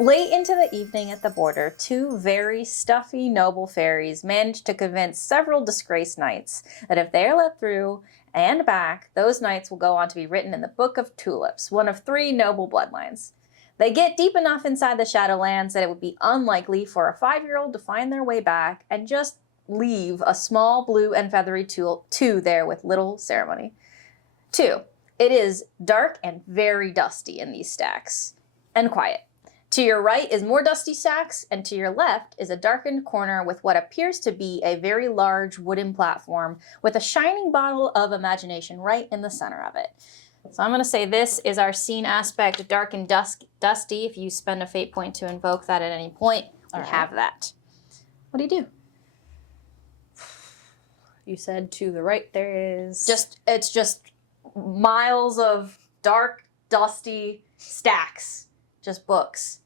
Late into the evening at the border, two very stuffy noble fairies manage to convince several disgraced knights that if they are let through and back, those knights will go on to be written in the Book of Tulips, one of 3 noble bloodlines. They get deep enough inside the Shadowlands that it would be unlikely for a 5-year-old to find their way back and just leave a small blue and feathery two there with little ceremony. 2. It is dark and very dusty in these stacks, and quiet. To your right is more dusty stacks, and to your left is a darkened corner with what appears to be a very large wooden platform with a shining bottle of imagination right in the center of it. So I'm going to say this is our scene aspect, dark and dusty. If you spend a fate point to invoke that at any point, you have that. What do you do? You said to the right there is... It's just miles of dark, dusty stacks. Just books.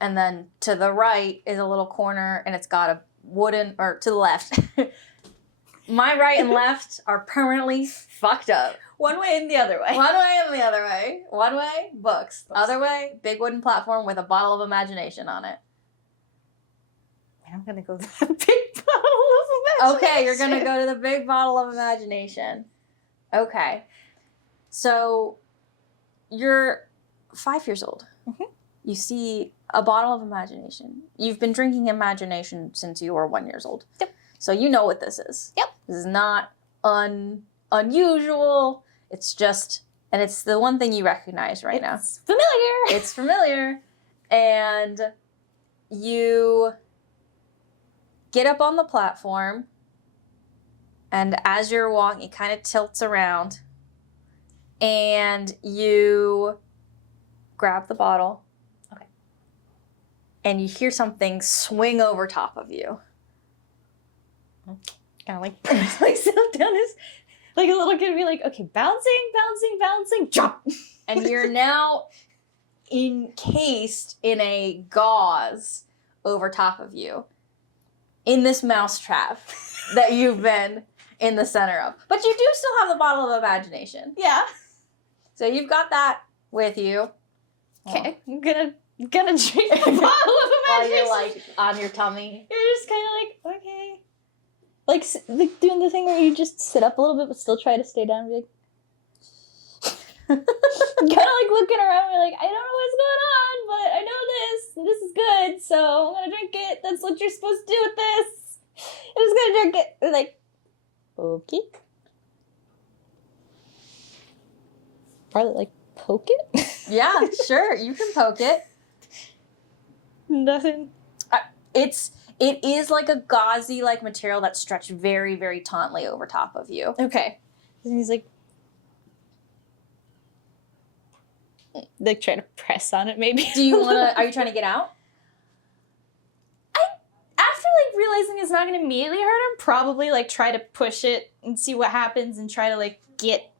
And then to the right is a little corner and it's got a wooden, or to the left. My right and left are permanently fucked up. One way and the other way. One way and the other way. One way, books. Other way, big wooden platform with a bottle of imagination on it. I'm going to go to the big bottle of imagination. Okay, you're going to go to the big bottle of imagination. Okay. So you're 5 years old. Mm-hmm. You see a bottle of imagination. You've been drinking imagination since you were 1 year old. Yep. So you know what this is. Yep. This is not unusual. It's just, and it's the one thing you recognize right now. It's familiar. It's familiar. And you get up on the platform, and as you're walking, it kind of tilts around, and you grab the bottle. Okay. And you hear something swing over top of you. Kind of like press myself down as like a little kid, be like, okay, bouncing, bouncing, bouncing, jump. And you're now encased in a gauze over top of you in this mousetrap that you've been in the center of. But you do still have the bottle of imagination. Yeah. So you've got that with you. Okay, I'm gonna drink the bottle of imagination. While you're like on your tummy. You're just kind of like, okay. Like doing the thing where you just sit up a little bit but still try to stay down and be like... kind of like looking around, we're like, I don't know what's going on, but I know this, and this is good, so I'm gonna drink it. That's what you're supposed to do with this. I'm just gonna drink it. We're like, okay. Probably like poke it. Yeah, sure, you can poke it. Nothing. It is like a gauzy like material that's stretched very, very tautly over top of you. Okay. And he's like trying to press on it maybe. Do you want to, are you trying to get out? After like realizing it's not going to immediately hurt him, probably like try to push it and see what happens and try to like get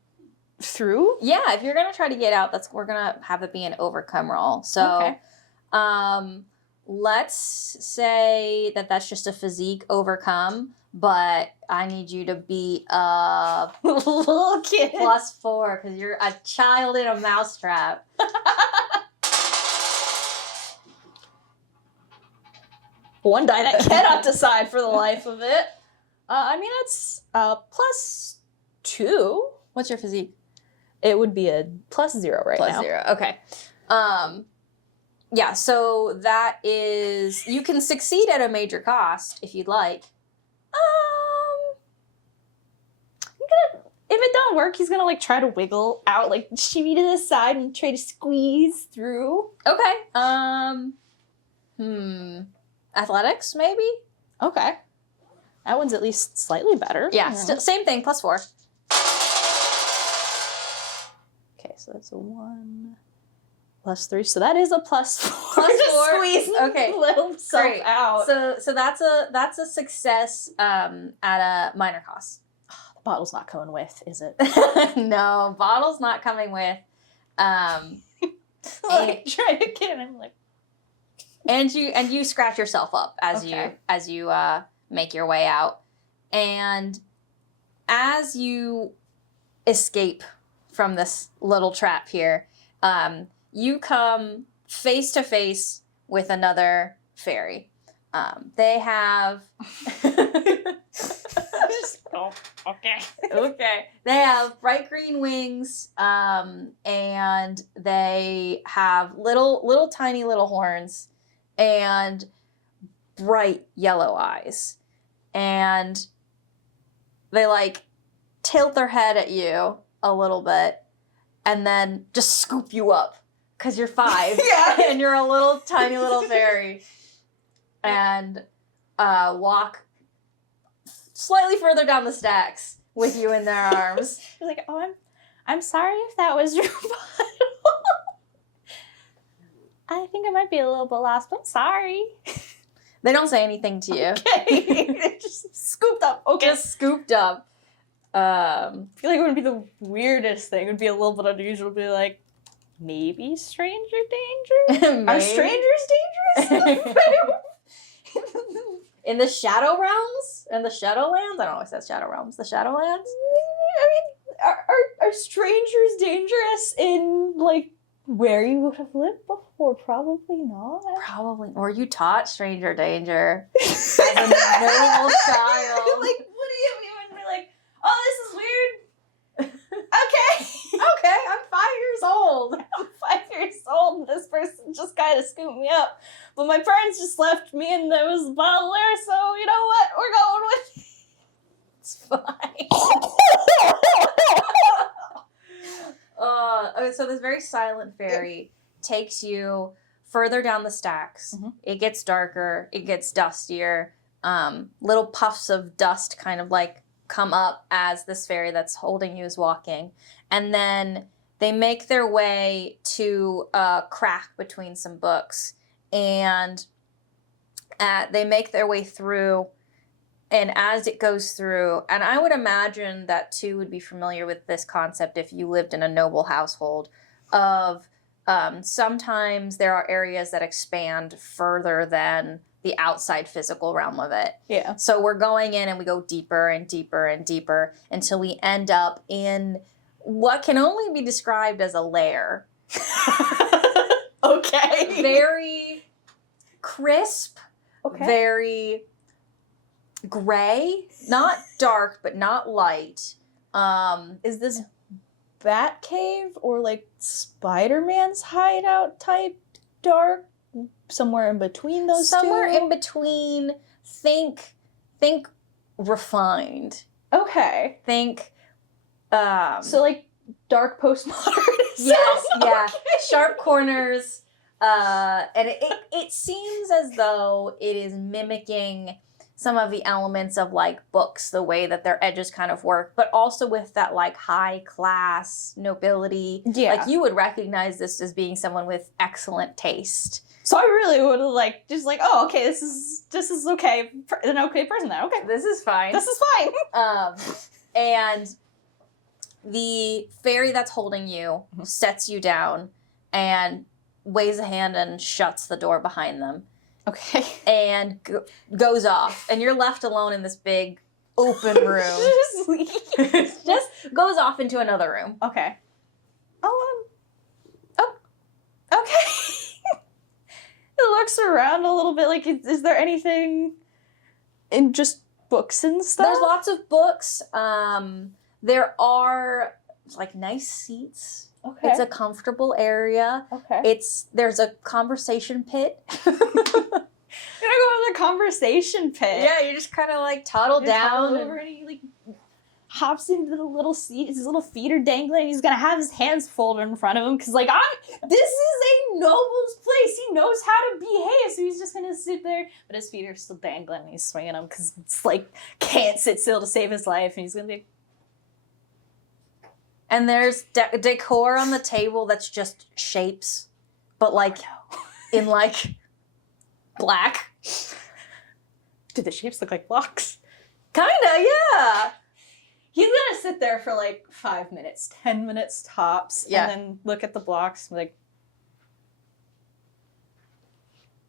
through. Yeah, if you're going to try to get out, we're going to have it be an overcome roll. So, Okay. Let's say that that's just a physique overcome, but I need you to be a little kid. +4 because you're a child in a mousetrap. One die that cannot decide for the life of it. I mean, that's +2. What's your physique? It would be a +0 right now. +0. Okay. Yeah, so that is, you can succeed at a major cost if you'd like. If it don't work, he's gonna like try to wiggle out, like shimmy to the side and try to squeeze through. Okay. Athletics, maybe? Okay. That one's at least slightly better. Yeah, same thing, +4. Okay, so that's a 1 +3, so that is a +4. +4. Squeeze okay, himself great. out. So that's a success at a minor cost. The bottle's not coming with, is it? No, bottle's not coming with. Like trying to get it, I'm like, and you scratch yourself up as you make your way out, and as you escape from this little trap here, you come face to face with another fairy. They have... Oh, okay. Okay. They have bright green wings, and they have little tiny little horns and bright yellow eyes. And they like tilt their head at you a little bit and then just scoop you up because you're 5 and you're a little tiny little fairy, and walk slightly further down the stacks with you in their arms. You're like, oh, I'm sorry if that was your bottle. I think I might be a little bit lost, but I'm sorry. They don't say anything to you. Okay. They're just scooped up. Okay. Just scooped up. I feel like it would be the weirdest thing. It would be a little bit unusual to be like, maybe stranger danger? Are strangers dangerous? In the Shadow Realms? In the Shadowlands? I don't know if that's Shadow Realms. The Shadowlands? I mean, are strangers dangerous in, like, where you would have lived before? Probably not. Probably. Or you taught stranger danger as a normal child. Like, what do you even be like, oh, this is weird? Okay. Okay, I'm 5 years old. I'm 5 years old, and this person just kind of scooped me up. But my parents just left me, and there was a bottle there, so you know what? We're going with it. It's fine. Okay, so this very silent fairy takes you further down the stacks. Mhm. It gets darker. It gets dustier. Little puffs of dust kind of like come up as this fairy that's holding you is walking. And then they make their way to a crack between some books. And they make their way through. And as it goes through, and I would imagine that too would be familiar with this concept if you lived in a noble household, of sometimes there are areas that expand further than the outside physical realm of it. Yeah. So we're going in and we go deeper and deeper and deeper until we end up in what can only be described as a lair. Okay. Very crisp, Okay. very gray, not dark, but not light. Is this Batcave or like Spider-Man's hideout type dark? Somewhere in between those Somewhere two? in between. Think refined. Okay. Think, So like dark postmodern? yes, yeah. Okay. Sharp corners. And it seems as though it is mimicking some of the elements of like books, the way that their edges kind of work, but also with that like high class nobility. Yeah. Like you would recognize this as being someone with excellent taste. So I really would have like just like, oh, okay, this is okay, an okay person there. Okay, This is fine. this is fine. And the fairy that's holding you sets you down and waves a hand and shuts the door behind them. Okay. And goes off, and you're left alone in this big open room. Just leave. Just goes off into another room. Okay. Oh, okay. It looks around a little bit. Like, is there anything in just books and stuff? There's lots of books. There are like nice seats. Okay. It's a comfortable area. Okay. There's a conversation pit. You're gonna go in the conversation pit. Yeah, you just kind of like toddle You down. toddle over and he like hops into the little seat. His little feet are dangling. He's gonna have his hands folded in front of him because like this is a noble's place. He knows how to behave, so he's just gonna sit there. But his feet are still dangling. And he's swinging them because it's like can't sit still to save his life. And he's gonna be. And there's decor on the table that's just shapes, but like in like black. Do the shapes look like blocks? Kinda, yeah. He's gonna sit there for like 5 minutes, 10 minutes tops, Yeah. and then look at the blocks, like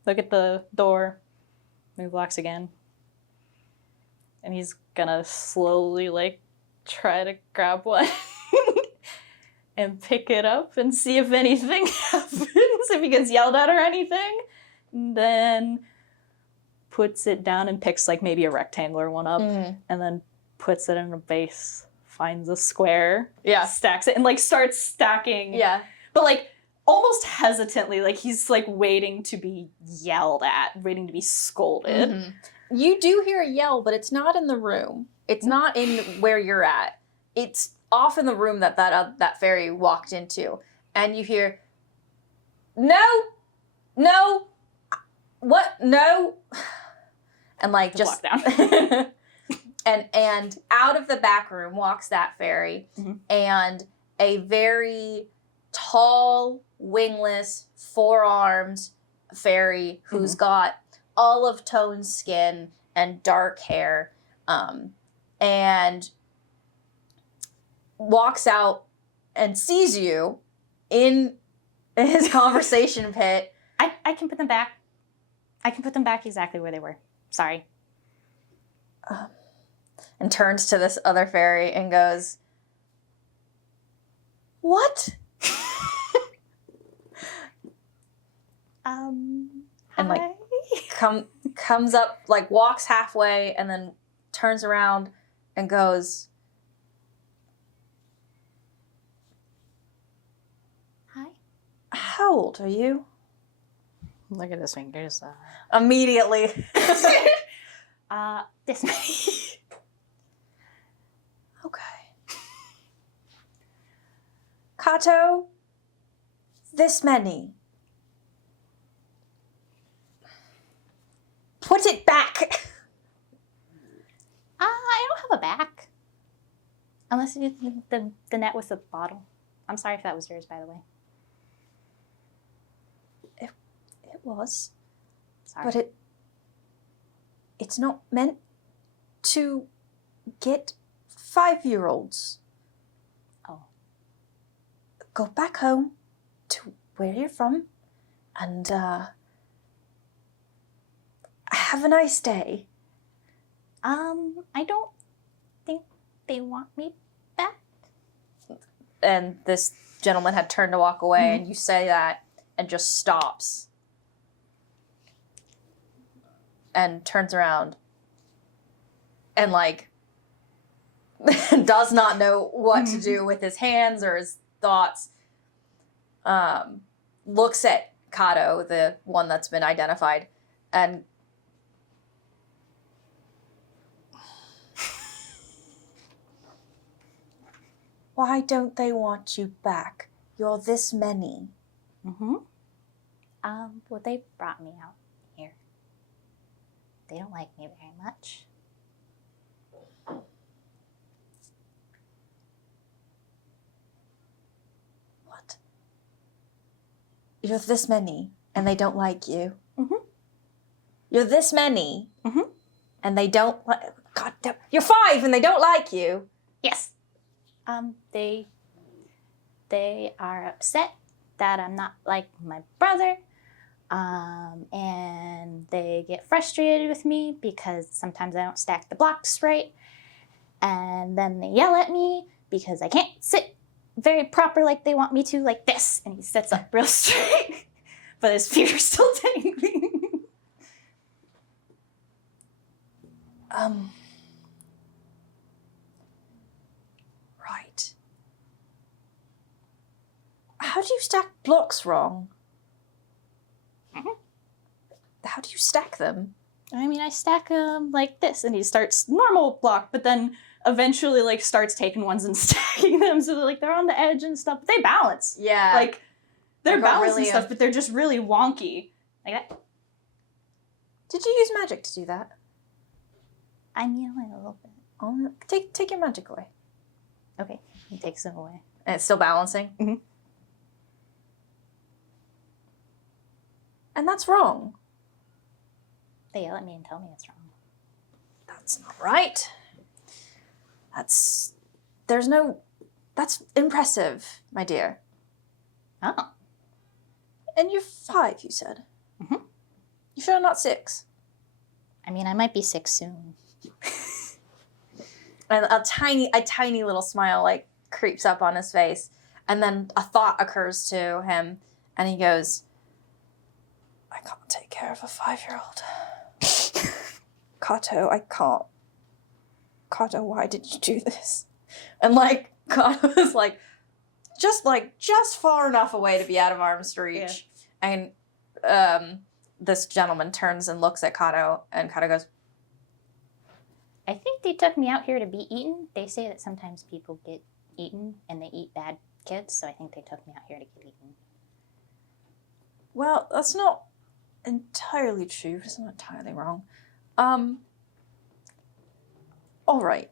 look at the door, move blocks again, and he's gonna slowly like try to grab one and pick it up and see if anything happens, if he gets yelled at or anything. and then puts it down and picks like maybe a rectangular one up, and then puts it in a base, finds a square, stacks it, and like starts stacking. Yeah. But like almost hesitantly, like he's like waiting to be yelled at, waiting to be scolded. Mm-hmm. You do hear a yell, but it's not in the room. It's not in where you're at. It's off in the room that fairy walked into, and you hear, "No, no, what? No," and like just walk down. and out of the back room walks that fairy, and a very tall, wingless, four-armed fairy who's got olive-toned skin and dark hair, and walks out and sees you in his conversation pit. I can put them back. I can put them back exactly where they were. Sorry. And turns to this other fairy and goes, "What?" And like comes up, like walks halfway and then turns around and goes, "Hi. How old are you?" Look at his fingers. Immediately. This many. Okay. Kato, this many. Put it back. I don't have a back. Unless you the net with the bottle. I'm sorry if that was yours, by the way. It was. Sorry. But it's not meant to get 5-year-olds. Oh. Go back home to where you're from and have a nice day. I don't think they want me back. And this gentleman had turned to walk away, and you say that and just stops and turns around and like does not know what to do with his hands or his thoughts. Looks at Kato, the one that's been identified, and why don't they want you back? You're this many. Well, they brought me out here. They don't like me very much. What? You're this many, and they don't like you. You're this many, and they don't like. God damn! You're 5, and they don't like you. Yes. They are upset that I'm not like my brother. And they get frustrated with me because sometimes I don't stack the blocks right. And then they yell at me because I can't sit very proper like they want me to, like this. And he sits up real straight, but his feet are still dangling. Right. How do you stack blocks wrong? How do you stack them? I mean, I stack them like this, and he starts normal block, but then eventually like starts taking ones and stacking them so they're on the edge and stuff. But they balance. Yeah. Like they're balanced really and stuff, but they're just really wonky. Like that. Did you use magic to do that? I mean, only a little bit. Oh, take your magic away. Okay, he takes them away. And it's still balancing? And that's wrong. They yell at me and tell me it's wrong. That's not right. That's impressive, my dear. Oh. And you're 5, you said? You sure not 6? I mean, I might be 6 soon. And a tiny little smile like creeps up on his face, and then a thought occurs to him, and he goes, "I can't take care care of a 5-year-old. Kato, I can't. Kato, why did you do this? And like Kato is just far enough away to be out of arm's reach. Yeah. And this gentleman turns and looks at Kato, and Kato goes, I think they took me out here to be eaten. They say that sometimes people get eaten and they eat bad kids, so I think they took me out here to get eaten. well, that's not entirely true. It's not entirely wrong. All right.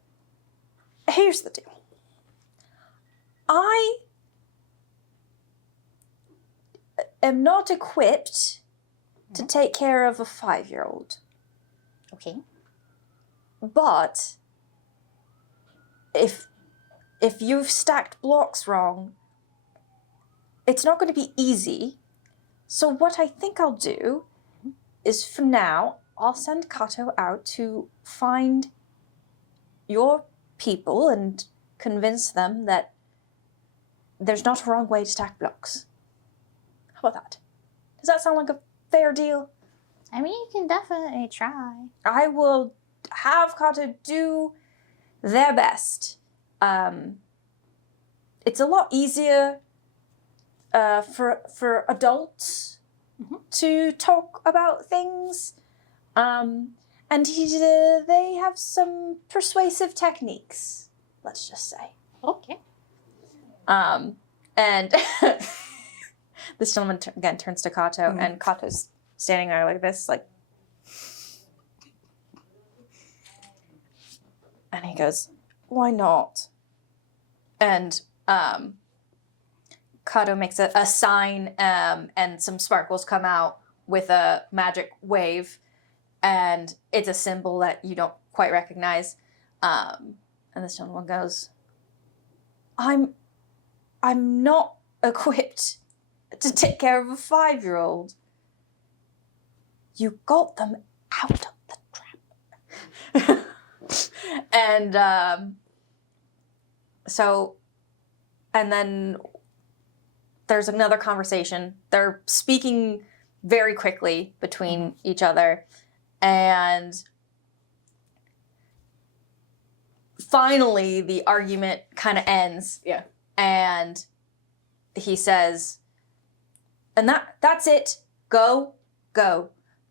Here's the deal. I am not equipped to take care of a 5-year-old. Okay. But if you've stacked blocks wrong, it's not going to be easy. So what I think I'll do is, for now, I'll send Kato out to find your people and convince them that there's not a wrong way to stack blocks. How about that? Does that sound like a fair deal? I mean, you can definitely try. I will have Kato do their best. It's a lot easier for adults to talk about things. And they have some persuasive techniques, let's just say. Okay. And this gentleman again turns to Kato, and Kato's standing there like this, like, and he goes, "Why not?" And Kato makes a sign, and some sparkles come out with a magic wave, and it's a symbol that you don't quite recognize. And this gentleman goes, I'm not equipped to take care of a 5-year-old. You got them out of the trap. And and then there's another conversation. They're speaking very quickly between each other. And finally, the argument kind of ends. Yeah. And he says, and that's it. Go.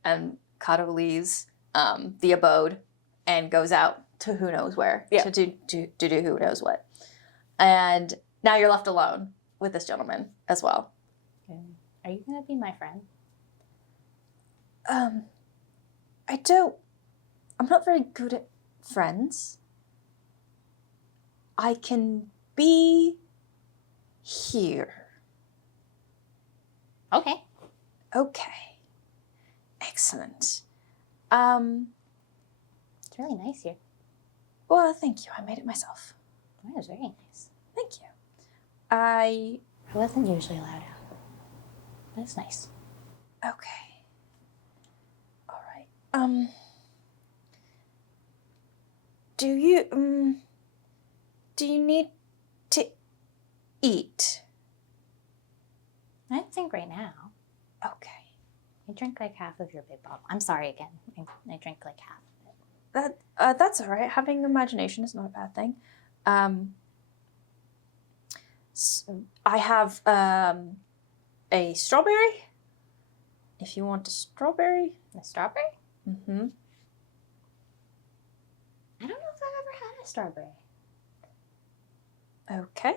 And Kato leaves the abode and goes out to who knows where to do who knows what. And now you're left alone with this gentleman as well. Are you going to be my friend? I'm not very good at friends. I can be here. Okay. Okay. Excellent. It's really nice here. Well, thank you. I made it myself. That was very nice. Thank you. I wasn't usually allowed out. But it's nice. Okay. All right. Do you need to eat? I don't think right now. Okay. I drink like half of your big bottle. I'm sorry again. I drink like half of it. That's all right. Having imagination is not a bad thing. I have a strawberry. If you want a strawberry. A strawberry? Mm-hmm. I don't know if I've ever had a strawberry. Okay.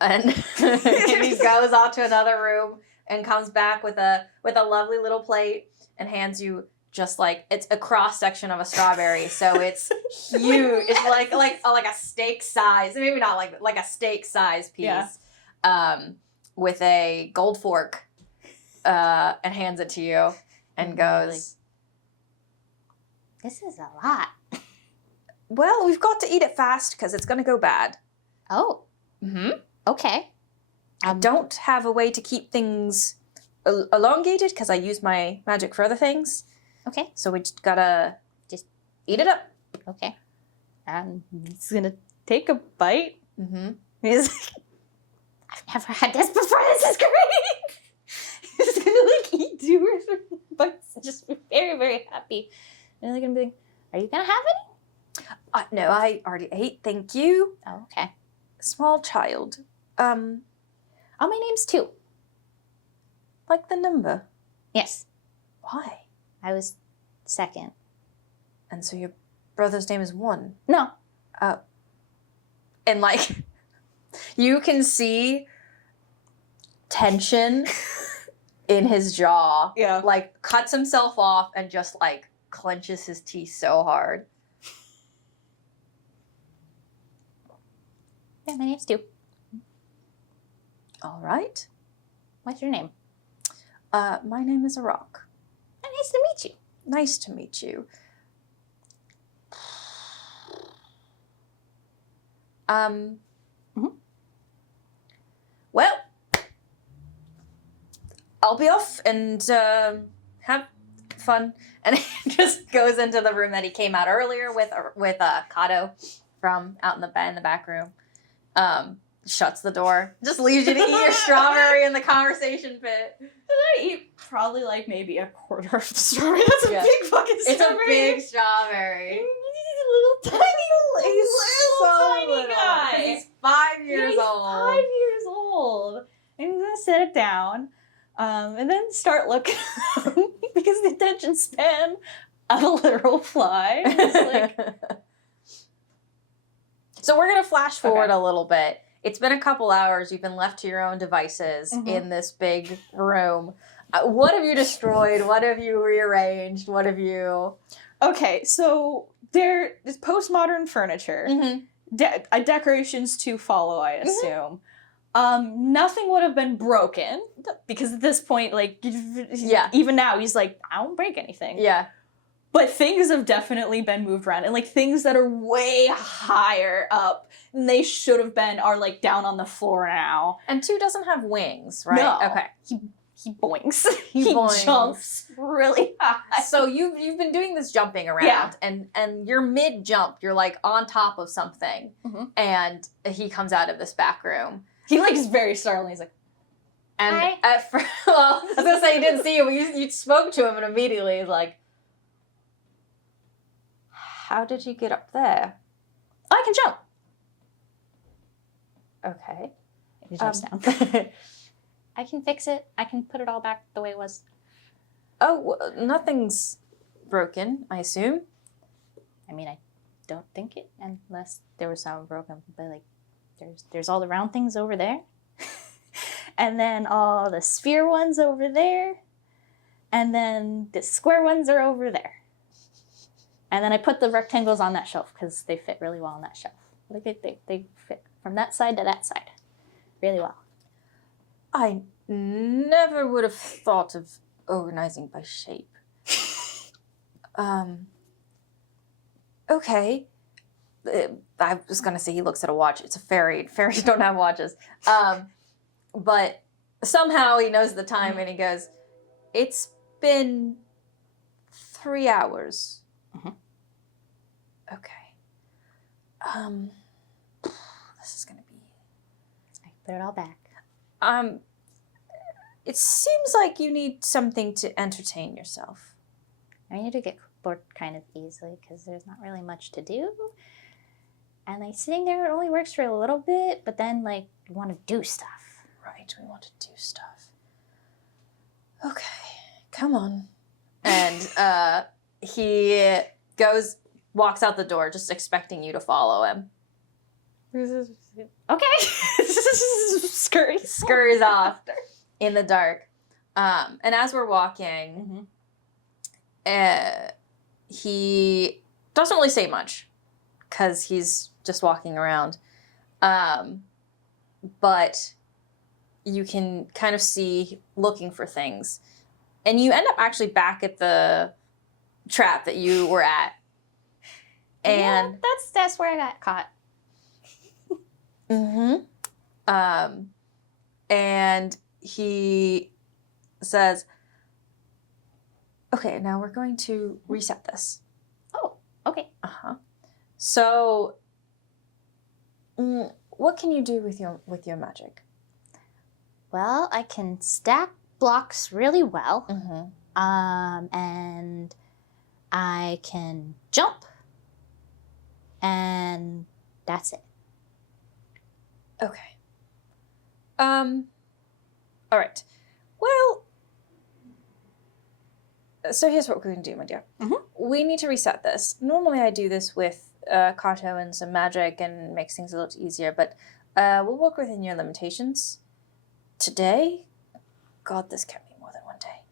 And he goes out to another room and comes back with a lovely little plate and hands you just like, it's a cross section of a strawberry, so it's huge. It's like a steak size, maybe not like a steak size piece, with a gold fork, and hands it to you and goes, "This is a lot." Well, we've got to eat it fast because it's going to go bad. Oh. Mm-hmm. Okay. I don't have a way to keep things elongated because I use my magic for other things. Okay. So we just gotta eat it up. Okay. He's gonna take a bite. Mm-hmm. He's like, I've never had this before. This is great. he's gonna like eat 2 or 3 bites. very happy. And they're gonna be like, "Are you gonna have any?" No, I already ate. Thank you. Oh, okay. Small child. Oh, my name's 2. Like the number. Yes, Why? I was 2nd. And so your brother's name is 1. No. And like, you can see tension in his jaw. Yeah. Like, cuts himself off and just like clenches his teeth so hard. Yeah, my name's 2. All right. What's your name? My name is Arak. Nice to meet you. Nice to meet you. Mhm. Well, I'll be off and have fun. And he just goes into the room that he came out earlier with Kato from out in the back room. Shuts the door. Just leaves you to eat your strawberry in the conversation pit. I eat probably like maybe a quarter of the strawberry. That's a Yeah. big fucking It's strawberry. a big strawberry. He's a little tiny, He's so tiny little. guy. He's 5 years He's old. 5 years old. And he's gonna set it down, and then start looking because the attention span of a literal fly is like, So we're gonna flash forward Okay. a little bit. It's been a couple hours. You've been left to your own devices Mhm. in this big room. What have you destroyed? What have you rearranged? What have you? okay, so there is postmodern furniture, Mm-hmm. decorations to follow, I assume. Nothing would have been broken because at this point, like, Yeah. even now, he's like, I won't break anything. Yeah. But things have definitely been moved around, and like things that are way higher up than they should have been are like down on the floor now. And 2 doesn't have wings, right? No. Okay. He boinks. He He boinks. jumps really high. So you've been doing this jumping around, Yeah. and you're mid jump. You're like on top of something, Mhm. and he comes out of this back room. He like is very startled. He's like, And Hi. at first, well, I was gonna say he didn't see you, but you spoke to him, and immediately he's like, "How did you get up there?" I can jump. Okay. He jumps down. I can fix it. I can put it all back the way it was. Oh, nothing's broken, I assume. I mean, I don't think it, unless there was some broken. But like, there's all the round things over there, and then all the sphere ones over there, and then the square ones are over there. And then I put the rectangles on that shelf because they fit really well on that shelf. Like they fit from that side to that side, really well. I never would have thought of organizing by shape. Okay. I was gonna say he looks at a watch. It's a fairy. Fairies don't have watches. But somehow he knows the time and he goes, "It's been 3 hours." Mhm. Okay. This is gonna be. I put it all back. It seems like you need something to entertain yourself. I need to get bored kind of easily because there's not really much to do. And like sitting there, it only works for a little bit, but then like you want to do stuff. Right, we want to do stuff. Okay, come on. And he walks out the door, just expecting you to follow him. Okay. Scurries off in the dark. And as we're walking, he doesn't really say much because he's just walking around. But you can kind of see looking for things. And you end up actually back at the trap that you were at. And yeah, that's where I got caught. And he says, "Okay, now we're going to reset this." Oh, okay. So, what can you do with your magic? Well, I can stack blocks really well. Mm-hmm. And I can jump, and that's it. Okay. All right. Well, so here's what we're going to do, my dear. Mhm. We need to reset this. Normally I do this with Kato and some magic and makes things a little easier, but we'll work within your limitations. Today, God, this can't be more than one day.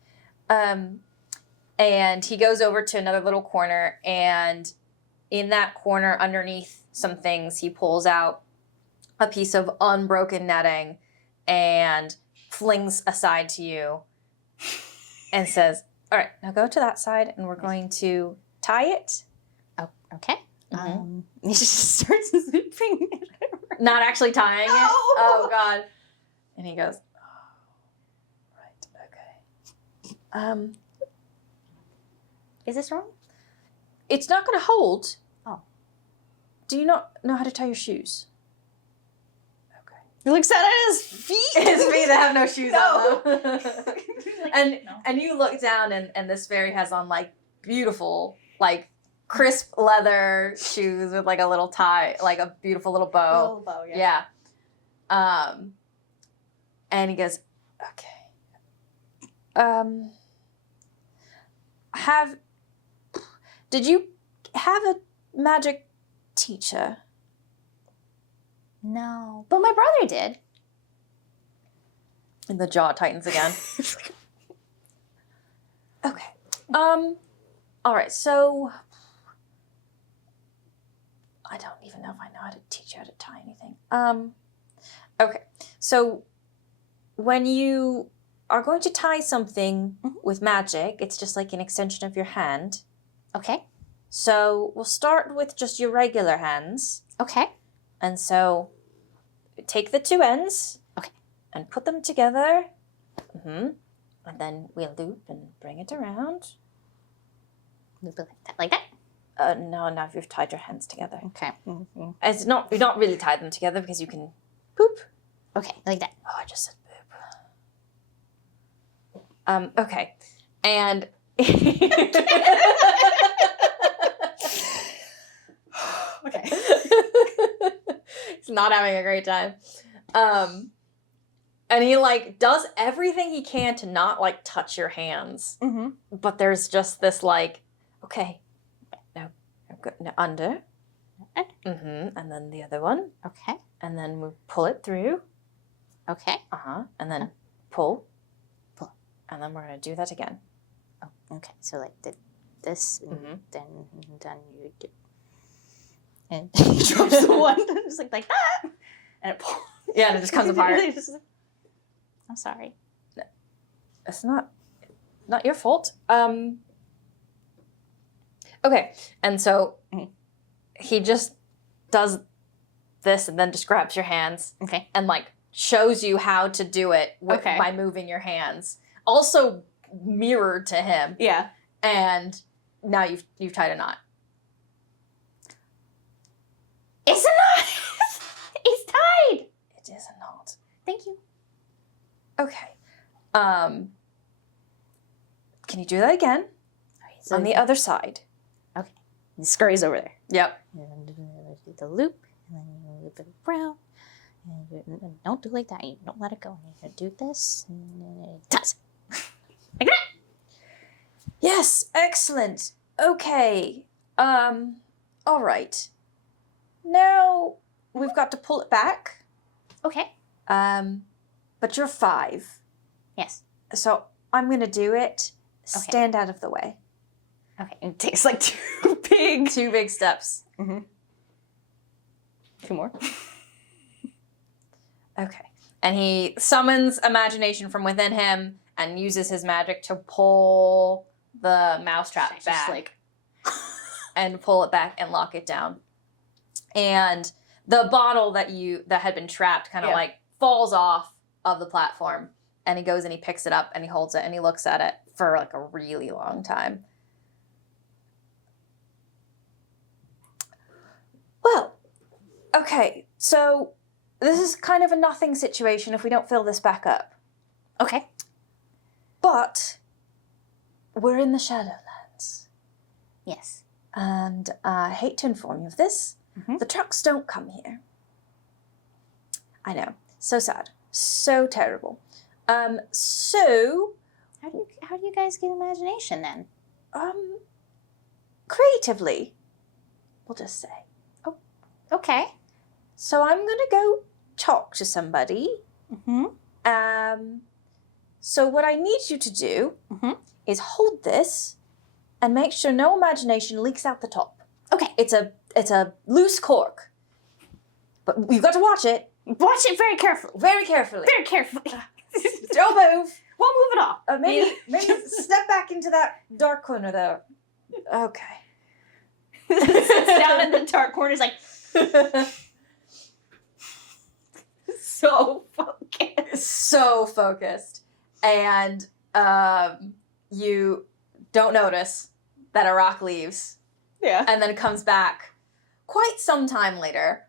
And he goes over to another little corner, and in that corner, underneath some things, he pulls out a piece of unbroken netting and flings aside to you and says, all right, now go to that side, and we're going to tie it. Oh, okay. Mhm. He just starts looping it. Not actually tying it. Oh, God. And he goes, oh, right, okay. Is this wrong? It's not going to hold. Oh. Do you not know how to tie your shoes? Okay. He looks at his feet. His feet that have no shoes No. on them. And you look down, and this fairy has on, like, beautiful, like, crisp leather shoes with, like, a little tie, like a beautiful little bow. Little bow, yeah. Yeah. And he goes, okay. Did you have a magic teacher? No, but my brother did. And the jaw tightens again. Okay. All right, so I don't even know if I know how to teach you how to tie anything. Okay. So when you are going to tie something with magic, it's just like an extension of your hand. Okay. So we'll start with just your regular hands. Okay. And so take the two ends. Okay. And put them together. And then we'll loop and bring it around. Loop it like that? No, now you've tied your hands together. Okay. It's not, you don't really tie them together because you can boop. Okay, like that. Oh, I just said boop. Okay. And Okay. He's not having a great time. And he, like, does everything he can to not, like, touch your hands. Mm-hmm. But there's just this, like, okay, now under. And then the other one. Okay. And then we pull it through. Okay. And then pull. Pull. And then we're going to do that again. Oh, okay. So, like, this, and then you do. And he drops the one, just like that. And it pulls. Yeah, and it just comes apart. I'm sorry. It's not your fault. Okay, and so he just does this and then just grabs your hands. Okay. And, like, shows you how to do it by moving your hands. Also mirrored to him. Yeah. And now you've tied a knot. It's a knot! It's tied! It is a knot. Thank you. Okay. Can you do that again? Okay, so on the other side. Okay. He scurries over there. Yep. And then do the loop, and then you loop it around. And don't do it like that. You don't let it go. You do this, and then it does. Like that! Yes, excellent. Okay. All right. Now we've got to pull it back. Okay. But you're 5. Yes. So I'm going to do it. Okay. Stand out of the way. Okay. It takes like 2 big steps. 2 more. Okay. And he summons imagination from within him and uses his magic to pull the mousetrap back. Just like... and pull it back and lock it down. And the bottle that had been trapped kind of like falls off of the platform. And he goes and he picks it up and he holds it and he looks at it for like a really long time. Well, okay, so this is kind of a nothing situation if we don't fill this back up. Okay. But we're in the Shadowlands. Yes. And I hate to inform you of this. Mhm. The trucks don't come here. I know. So sad. So terrible. So, How do you guys get imagination then? creatively, we'll just say. Okay. So I'm gonna go talk to somebody. Mm-hmm. So what I need you to do Mhm. is hold this and make sure no imagination leaks out the top. Okay. It's a loose cork. But you've got to watch it Watch it very carefully. very carefully. Very carefully. Don't move. Won't move at all. Maybe step back into that dark corner there. Okay. Sits down in the dark corner, is like so focused. So focused. And you don't notice that a rock leaves Yeah. and then comes back quite some time later.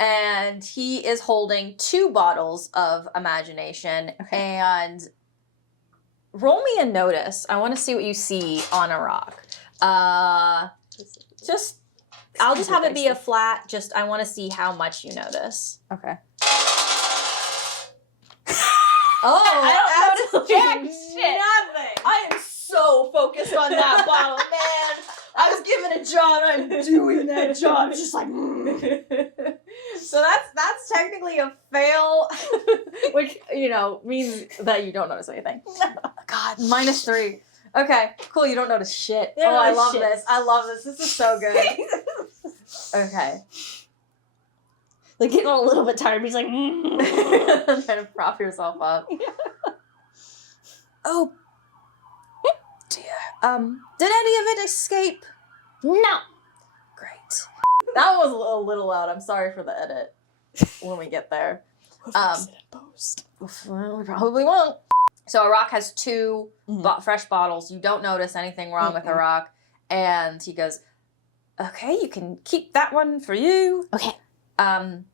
And he is holding 2 bottles of imagination. Okay. And roll me a notice. I want to see what you see on a rock. Just, I'll just have it be a flat. Just, I want to see how much you notice. Okay. Oh, I don't notice jack shit. Nothing. I am so focused on that bottle, man. I was given a job and I'm doing that job. It's just like So that's technically a fail, which, means that you don't notice anything. God, -3. Okay, cool, you don't notice shit. You don't I notice love shit. this. I love this. This is so good. Okay. like getting a little bit tired, but he's like Trying to prop yourself up. Oh, dear. Did any of it escape? No. Great. That was a little loud. I'm sorry for the edit when we get there. Post. Well, we probably won't. So a rock has 2 Mhm. fresh bottles. You don't notice anything wrong with a rock. And he goes, okay, you can keep that one for you. Okay. And,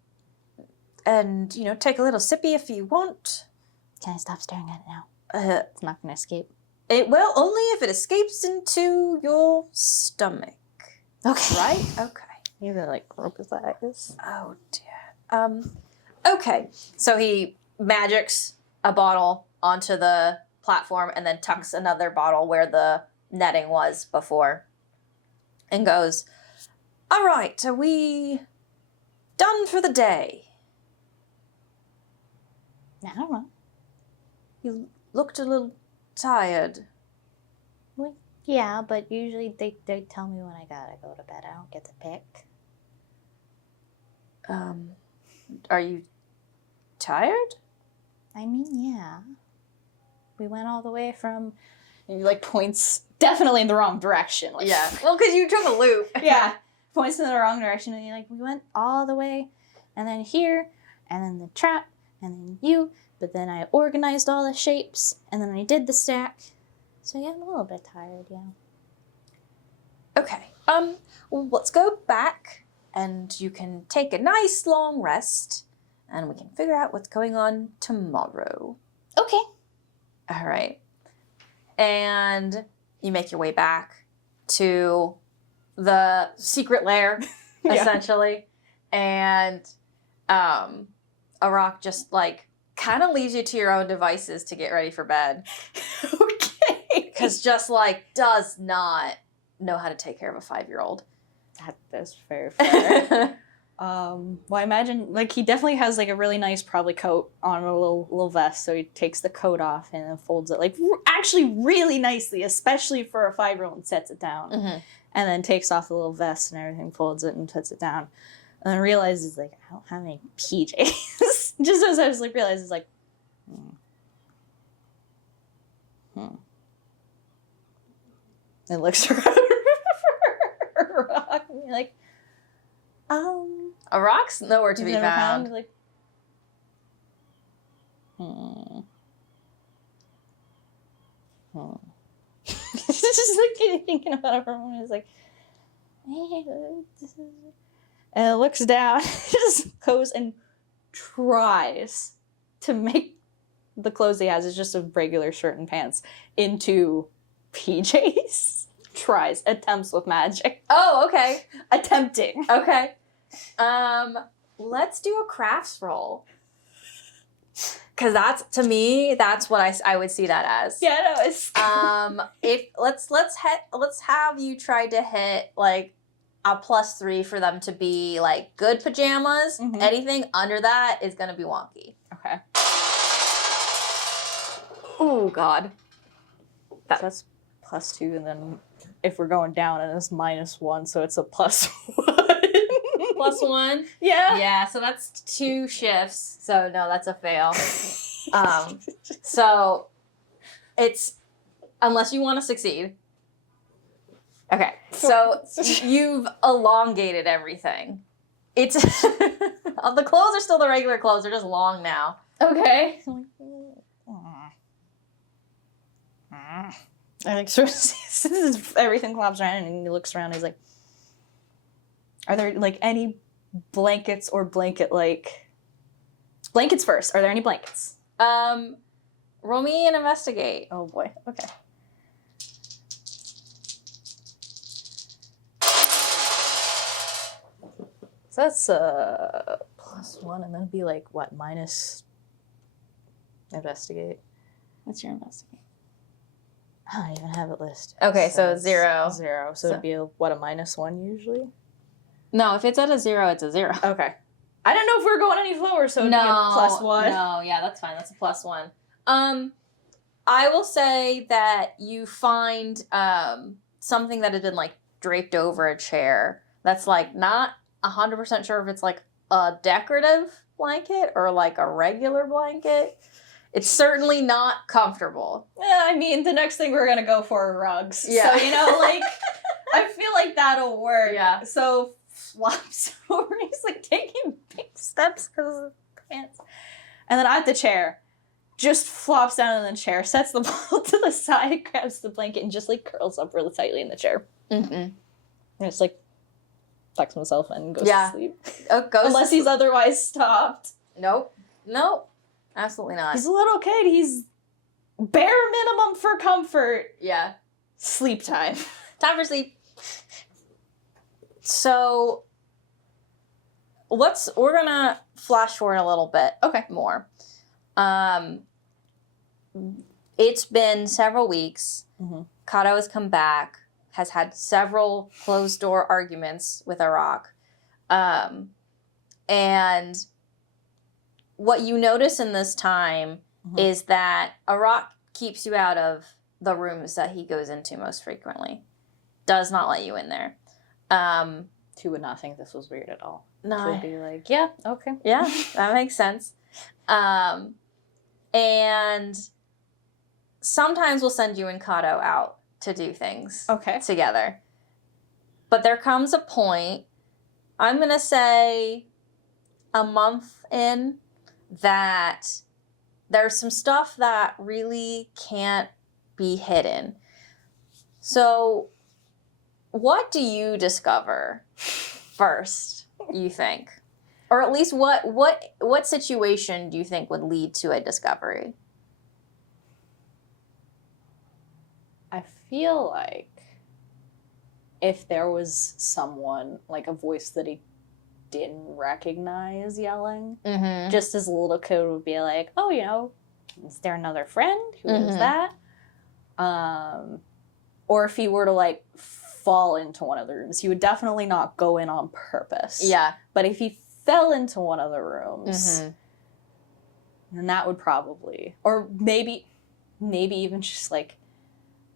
take a little sippy if you want. Can I stop staring at it now? It's not gonna escape. It will only if it escapes into your stomach. Okay. Right? Okay. You really like rope his eyes. Oh, dear. Okay. So he magics a bottle onto the platform and then tucks another bottle where the netting was before and goes, all right, are we done for the day? I don't know. You looked a little tired. Well, yeah, but usually they tell me when I gotta go to bed. I don't get to pick. Are you tired? I mean, yeah. We went all the way from. And he points definitely in the wrong direction. Yeah. Well, because you took a loop. Yeah. Points in the wrong direction, and you're like, we went all the way, and then here, and then the trap, and then you. But then I organized all the shapes, and then I did the stack. So yeah, I'm a little bit tired. Yeah. Okay. Well, let's go back, and you can take a nice long rest, and we can figure out what's going on tomorrow. Okay. All right. And you make your way back to the secret lair, Yeah. essentially. And a rock just kind of leaves you to your own devices to get ready for bed. Okay. Because just does not know how to take care of a 5-year-old. That's very fair. Well, I imagine he definitely has a really nice probably coat on, a little vest. So he takes the coat off and then folds it actually really nicely, especially for a 5-year-old, and sets it down. Mm-hmm. And then takes off the little vest and everything, folds it and puts it down. And then realizes I don't have any PJs. Just as I was realizes And looks around for a rock and you're A rock's nowhere to he's be never found. He's just thinking about it for a moment. He's like, hey, this is... And it looks down, just goes and tries to make the clothes he has, is just a regular shirt and pants, into PJs. attempts with magic. Oh, okay. Attempting. Okay. Let's do a crafts roll. Because that's what I would see that as. Yeah, no, it's If let's have you try to hit like a +3 for them to be like good pajamas. Mhm. Anything under that is gonna be wonky. okay. Oh God. So that's +2, and then if we're going down, and it's -1, so it's a +1. +1. Yeah. Yeah, so that's 2 shifts. So no, that's a fail. So it's unless you want to succeed. Okay, so you've elongated everything. It's the clothes are still the regular clothes; they're just long now. Okay. I like sort of sees everything flops around, and he looks around. And he's like, "Are there like any blankets or blankets first? Are there any blankets?" Roll me and investigate. Oh boy. Okay. So that's +1, and then it'd be like what, minus investigate. What's your investigate? I don't even have it listed. Okay, so it's 0. 0. So it'd be a -1 usually. No, if it's at a 0, it's a 0. Okay. I don't know if we're going any lower, so it'd be a +1. No, yeah, that's fine. That's a +1. I will say that you find something that had been like draped over a chair. That's like not 100% sure if it's like a decorative blanket or like a regular blanket. It's certainly not comfortable. Yeah, I mean, the next thing we're gonna go for are rugs. Yeah. So, like, I feel like that'll work. Yeah. So, flops over. He's like taking big steps because of the pants. And then at the chair, just flops down in the chair, sets the ball to the side, grabs the blanket, and just, like, curls up really tightly in the chair. Mm-hmm. And just, like, tucks himself in and goes Yeah. to sleep. Oh, Unless he's otherwise stopped. Nope. Absolutely not. He's a little kid. He's bare minimum for comfort. Yeah. Sleep time. Time for sleep. So, we're gonna flash forward a little bit. Okay. More. It's been several weeks. Mm-hmm. Kato has come back, has had several closed door arguments with Arak. And what you notice in this time is that Arak keeps you out of the rooms that he goes into most frequently. Does not let you in there. Two would not think this was weird at all. No. Would be like, yeah, okay. Yeah, that makes sense. And sometimes we'll send you and Kato out to do things Okay. together. But there comes a point, I'm going to say a month in, that there's some stuff that really can't be hidden. So what do you discover first, you think? Or at least what situation do you think would lead to a discovery? I feel like if there was someone, like a voice that he didn't recognize yelling, Mm-hmm. just as a little kid would be like, oh, is there another friend? Who is Mhm. that? Or if he were to like fall into one of the rooms, he would definitely not go in on purpose. Yeah. But if he fell into one of the rooms, Mhm. then that would probably, or maybe even just like,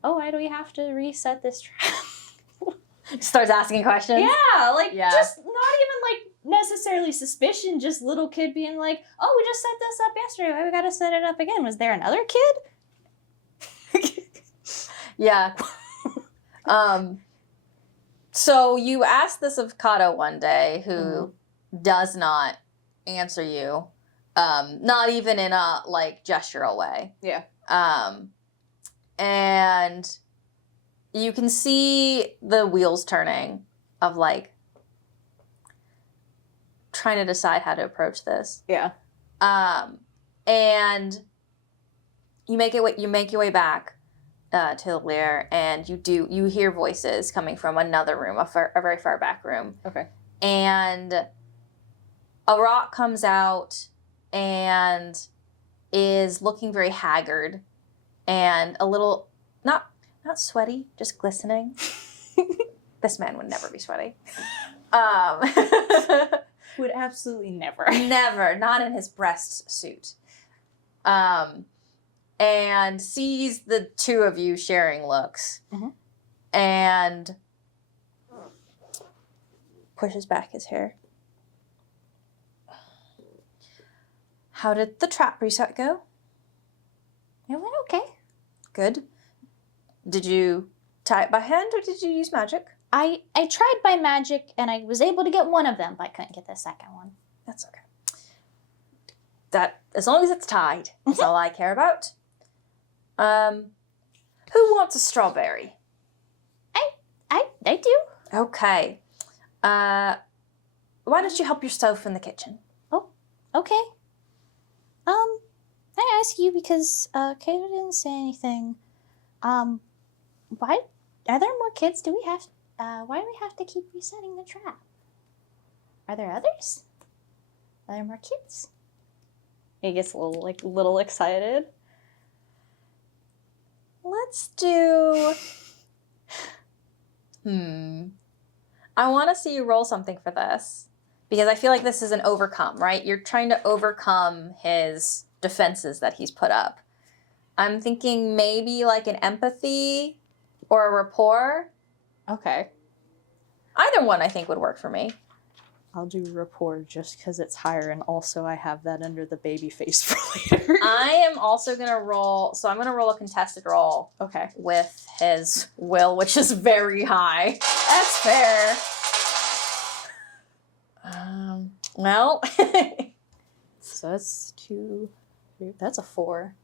oh, why do we have to reset this trap? Starts asking questions. Yeah, like, Yeah. just not even, like, necessarily suspicion, just little kid being like, oh, we just set this up yesterday. Why we gotta set it up again? Was there another kid? Yeah. So you asked this of Kato one day, who does not answer you, not even in a like gestural way. Yeah. And you can see the wheels turning of like trying to decide how to approach this. Yeah. And you make your way back, to the lair, and you hear voices coming from another room, a very far back room. Okay. And a rock comes out and is looking very haggard and a little not sweaty, just glistening. This man would never be sweaty. Would absolutely never. Never, not in his breast suit. And sees the two of you sharing looks. Mhm. And pushes back his hair. How did the trap reset go? It went okay. Good. Did you tie it by hand or did you use magic? I tried by magic and I was able to get one of them, but I couldn't get the second one. That's okay. That, as long as it's tied, is all I care about. Who wants a strawberry? I do. Okay. Why don't you help yourself in the kitchen? Okay. I ask you because Kato didn't say anything. Why are there more kids? Do we have? Why do we have to keep resetting the trap? Are there others? Are there more kids? He gets a little excited. Let's do... I want to see you roll something for this. Because I feel like this is an overcome, right? You're trying to overcome his defenses that he's put up. I'm thinking maybe like an empathy or a rapport. Okay. Either one I think would work for me. I'll do rapport just because it's higher, and also I have that under the baby face for later. I am also going to roll, so I'm going to roll a contested roll Okay. with his will, which is very high. That's fair. Well, So that's 2, 3, that's a 4.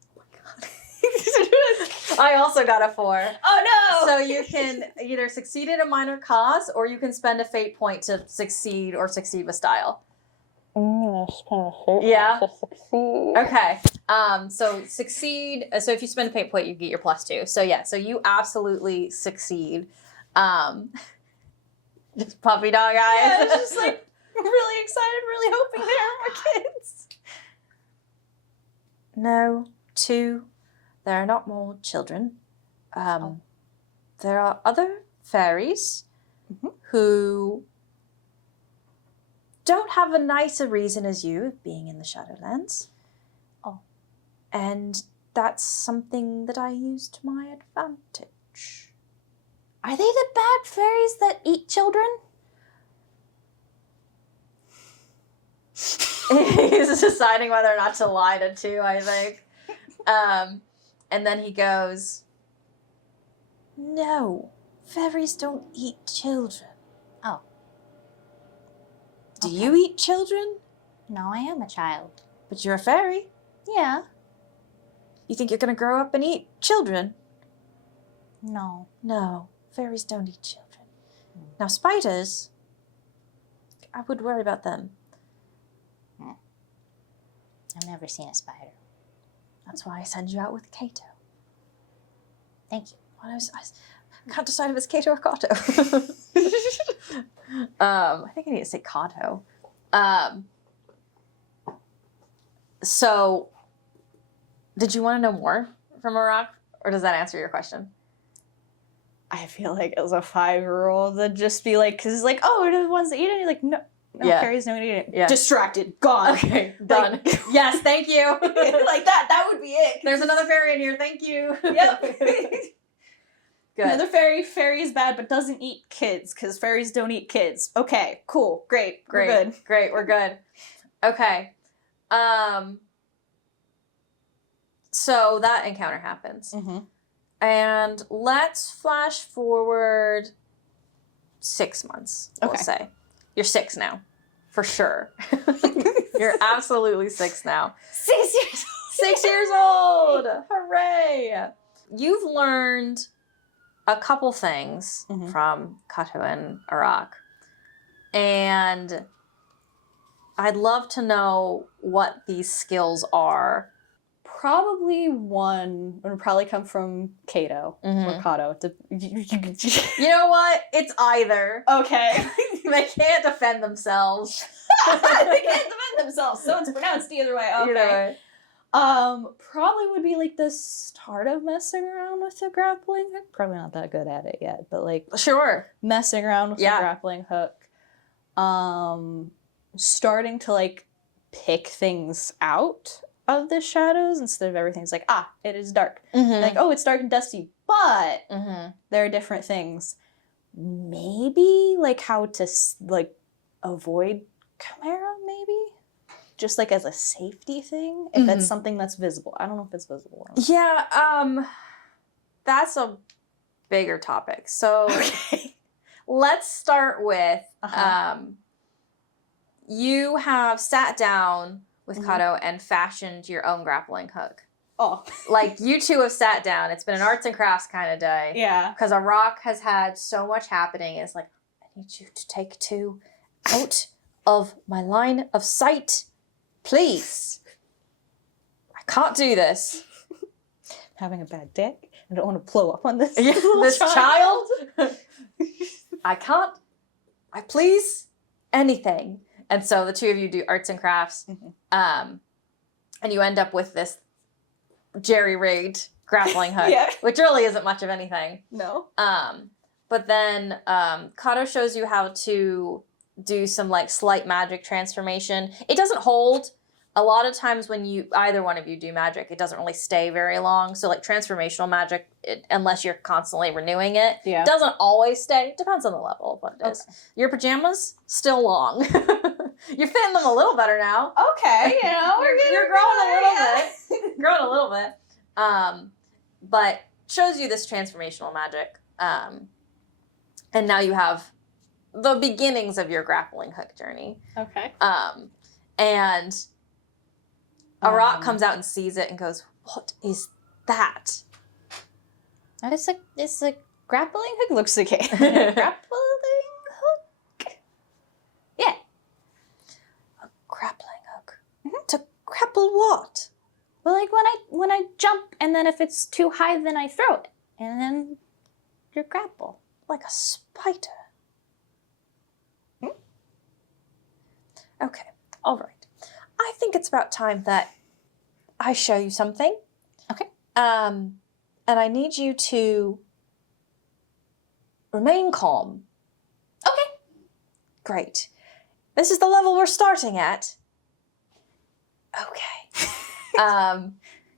I also got a 4. Oh no! So you can either succeed at a minor cause, or you can spend a fate point to succeed or succeed with style. I'm gonna spend a fate Yeah. to succeed. Okay. So succeed. So if you spend a fate point, you get your +2. So yeah. So you absolutely succeed. Just puppy dog eyes. Yeah, it's just like really excited, really hoping there are more kids. No, 2. There are not more children. There are other fairies who don't have a nicer reason as you of being in the Shadowlands. Oh. And that's something that I use to my advantage. Are they the bad fairies that eat children? He's deciding whether or not to lie to 2, I think. And then he goes, no, fairies don't eat children. Oh. Do Okay. you eat children? No, I am a child. But you're a fairy. Yeah. You think you're going to grow up and eat children? No. No, fairies don't eat children. Now, spiders, I would worry about them. I've never seen a spider. That's why I send you out with Kato. Thank you. I can't decide if it's Kato or Kato. I think I need to say Kato. So, did you want to know more from a rock, or does that answer your question? I feel like as a 5-year-old, that'd just be like, because it's like, oh, are the ones that eat it? You're like, no, Yeah. fairies don't eat it. Yeah. Distracted, gone. Okay, done. Yes, thank you. Like that would be it. There's another fairy in here. Thank you. Yep. Good. Another fairy is bad but doesn't eat kids because fairies don't eat kids. Okay, cool, great, we're good. Great, we're good. Okay. So that encounter happens. Mm-hmm. And let's flash forward 6 months, we'll Okay. say. You're 6 now, for sure. You're absolutely 6 now. 6 years 6 years old! Hooray! You've learned a couple things Mhm. from Kato and Arak. And I'd love to know what these skills are. Probably one would probably come from Kato or Kato. You know what? It's either. Okay. They can't defend themselves. They can't defend themselves, so it's pronounced either way. Okay. Either way. Probably would be like the start of messing around with the grappling hook. Probably not that good at it yet, but like Sure. messing around with the grappling hook. Starting to like pick things out of the shadows instead of everything's like, it is dark. Like, oh, it's dark and dusty, but there are different things. Maybe like how to like avoid Chimera, maybe? Just like as a safety thing, if it's something that's visible. I don't know if it's visible. Yeah, that's a bigger topic. So let's start with you have sat down with Kato and fashioned your own grappling hook. Oh. Like, you two have sat down. It's been an arts and crafts kind of day. Yeah. Because a rock has had so much happening. It's like, I need you to take two out of my line of sight. Please. I can't do this. Having a bad day. I don't want to blow up on this this child. I can't. I please anything. And so the two of you do arts and crafts. And you end up with this jerry-rigged grappling hook, which really isn't much of anything. No. But then Kato shows you how to do some like slight magic transformation. It doesn't hold. A lot of times when either one of you do magic, it doesn't really stay very long. So like transformational magic, unless you're constantly renewing it, doesn't always stay. It depends on the level of what it is. Your pajamas, still long. You're fitting them a little better now. Okay, you know, you're growing a little bit. Growing a little bit. But shows you this transformational magic. And now you have the beginnings of your grappling hook journey. Okay. And a rock comes out and sees it and goes, "What is that?" It's a grappling hook. Looks okay. Grappling hook. Yeah. A grappling hook. To grapple what? Well, like when I jump, and then if it's too high, then I throw it, and then you grapple like a spider. Okay, all right. I think it's about time that I show you something. Okay. And I need you to remain calm. Okay. Great. This is the level we're starting at. Okay.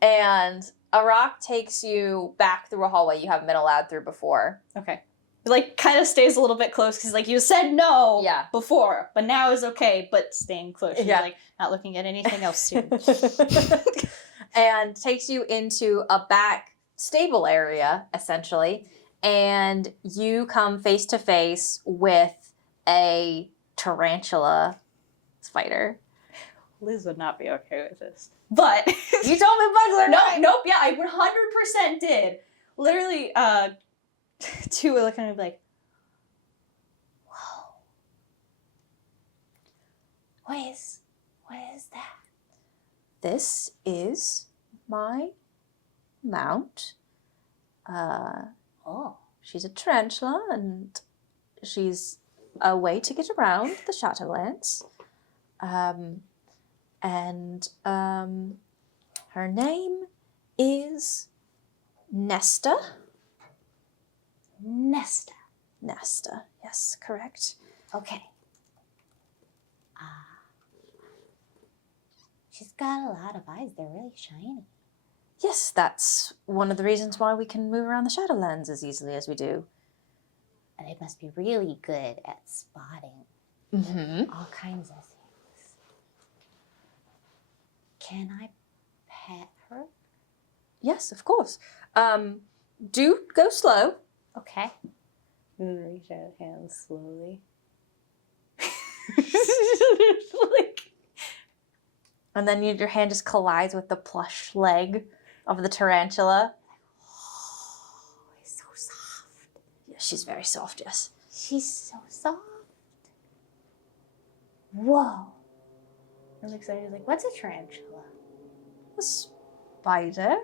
And a rock takes you back through a hallway you haven't been allowed through before. Okay. Like, kind of stays a little bit close, because, like, you said no before, but now is okay, but staying close. You're, like, not looking at anything else soon. And takes you into a back stable area, essentially, and you come face to face with a tarantula spider. Liz would not be okay with this. But you told me bugs are nice. Nope, yeah, I 100% did. Literally, two were looking at me like, whoa. What is that? This is my mount. She's a tarantula, and she's a way to get around the Shadowlands. Her name is Nesta. Nesta. Nesta, yes, correct. Okay. She's got a lot of eyes. They're really shiny. Yes, that's one of the reasons why we can move around the Shadowlands as easily as we do. And it must be really good at spotting all kinds of things. Can I pet her? Yes, of course. Do go slow. Okay. I'm gonna reach out hands slowly. And then your hand just collides with the plush leg of the tarantula. Oh, it's so soft. Yeah, she's very soft, yes. She's so soft. Whoa. I'm excited. Like, what's a tarantula? A spider.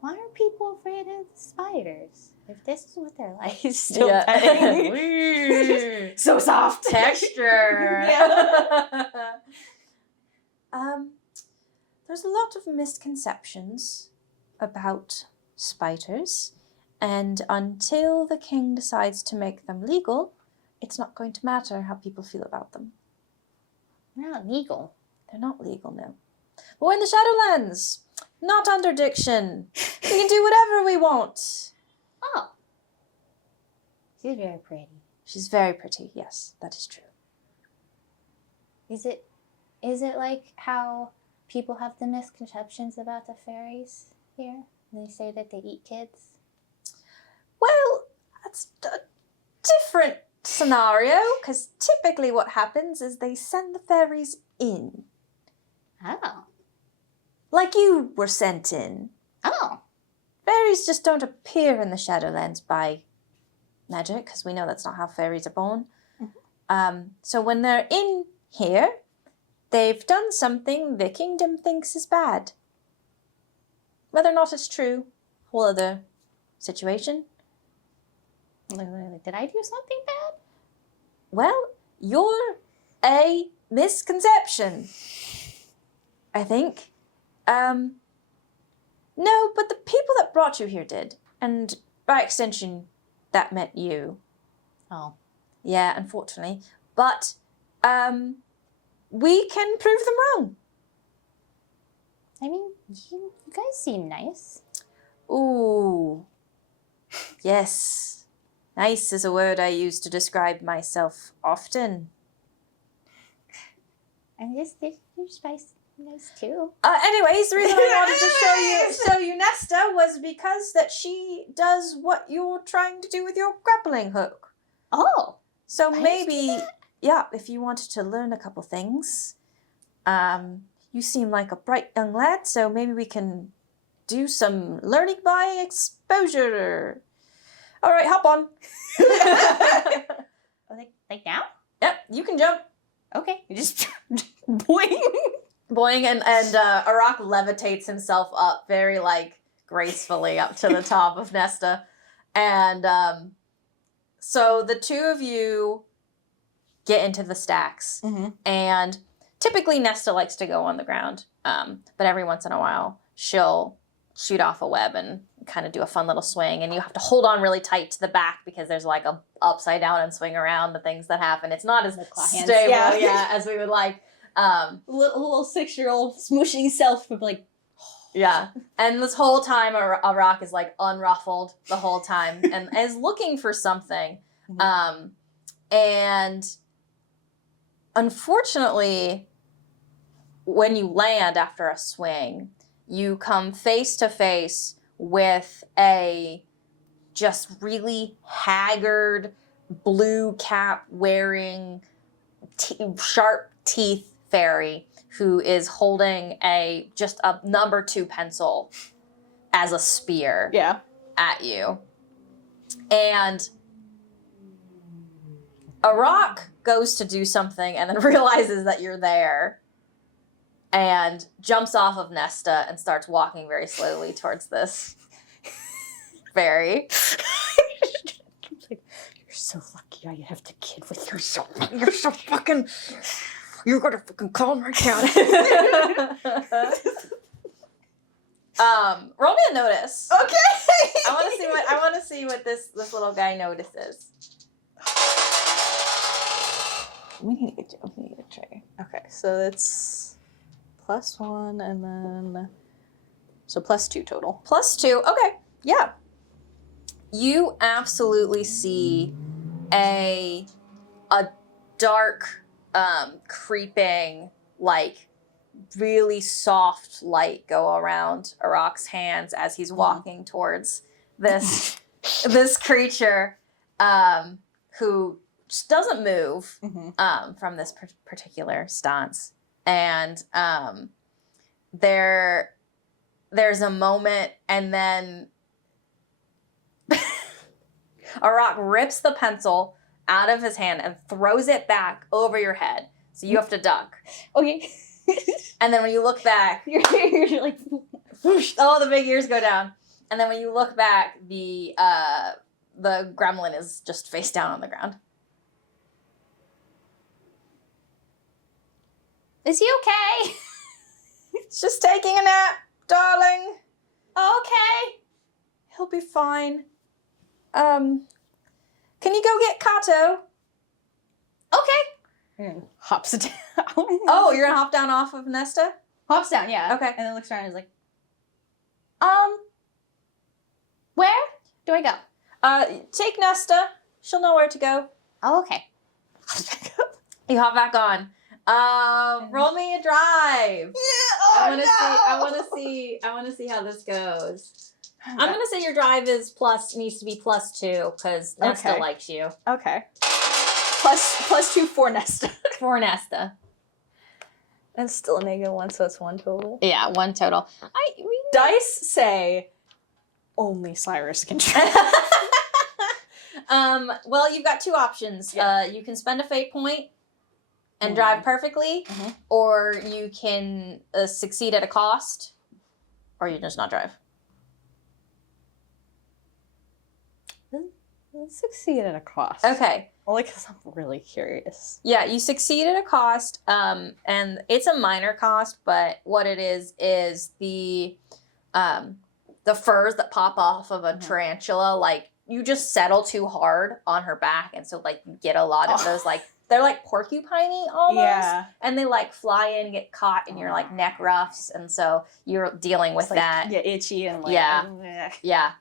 Why are people afraid of spiders? If this is what they're like, still petting. So soft texture. Yeah. There's a lot of misconceptions about spiders, and until the king decides to make them legal, it's not going to matter how people feel about them. They're not legal. They're not legal now. But we're in the Shadowlands, not under diction. We can do whatever we want. Oh. She's very pretty. She's very pretty, yes, that is true. Is it like how people have the misconceptions about the fairies here? They say that they eat kids? Well, that's a different scenario, because typically what happens is they send the fairies in. Oh. Like you were sent in. Oh. Fairies just don't appear in the Shadowlands by magic, because we know that's not how fairies are born. Mm-hmm. So when they're in here, they've done something the kingdom thinks is bad. Whether or not it's true, whole other situation. Did I do something bad? Well, you're a misconception, I think. No, but the people that brought you here did. And by extension, that meant you. Oh. Yeah, unfortunately. But, we can prove them wrong. I mean, you guys seem nice. Ooh. Yes. Nice is a word I use to describe myself often. And you're spicy nice too. Anyways, the reason I wanted to show you Nesta was because that she does what you're trying to do with your grappling hook. Oh. So I maybe, yeah, if you wanted to learn a couple things, you seem like a bright young lad, so maybe we can do some learning by exposure. All right, hop on. Like now? Yep, you can jump. Okay. You just boing. Boing, and Arak levitates himself up very, gracefully up to the top of Nesta. And so the two of you get into the stacks. Mm-hmm. And typically Nesta likes to go on the ground. But every once in a while, she'll shoot off a web and kind of do a fun little swing. And you have to hold on really tight to the back because there's a upside down and swing around, the things that happen. It's not as stable as we would like. Little 6-year-old smushing self with Yeah. And this whole time, Arak is unruffled the whole time and is looking for something. Mm-hmm. And unfortunately, when you land after a swing, you come face to face with a just really haggard, blue cap wearing, sharp teeth fairy who is holding just a number 2 pencil as a spear at you. And Arak goes to do something and then realizes that you're there and jumps off of Nesta and starts walking very slowly towards this fairy. You're so lucky I have to kid with yourself. You're so fucking... You're gonna fucking calm right down. Roll me a notice. Okay. I want to see what this little guy notices. We need to get a tray. Okay, so it's +1 and then so +2 total. +2. Okay. Yeah. You absolutely see a dark, creeping, really soft light go around Arak's hands as he's walking towards this creature, who just doesn't move from this particular stance. And there's a moment, and then Arak rips the pencil out of his hand and throws it back over your head. So you have to duck. Okay. And then when you look back, You're like, whoosh, all the big ears go down. And then when you look back, the gremlin is just face down on the ground. Is he okay? It's just taking a nap, darling. Okay. He'll be fine. Can you go get Kato? Okay. Hops down. Oh, you're gonna hop down off of Nesta? Hops down, yeah. Okay. And then looks around and is like, where do I go? Take Nesta. She'll know where to go. Oh, okay. You hop back on. Roll me a drive. yeah, I wanna see how this goes. I'm gonna say your drive needs to be +2 because Nesta Okay. likes you. Okay. Plus 2 for Nesta. For Nesta. That's still a -1, so it's 1 total. Yeah, 1 total. Dice say only Cyrus can try. Well, you've got 2 options. Yeah. You can spend a fate point and drive perfectly, Mhm. or you can succeed at a cost, or you just not drive. Let's succeed at a cost. Okay. Only because I'm really curious. Yeah, you succeed at a cost, and it's a minor cost, but what it is the furs that pop off of a tarantula, like, you just settle too hard on her back, and so, like, you get a lot of those, like, they're like porcupine-y almost, Yeah. and they, like, fly in and get caught in your, like, neck ruffs, and so you're dealing with It's like, that. yeah, itchy and like Yeah. Yeah.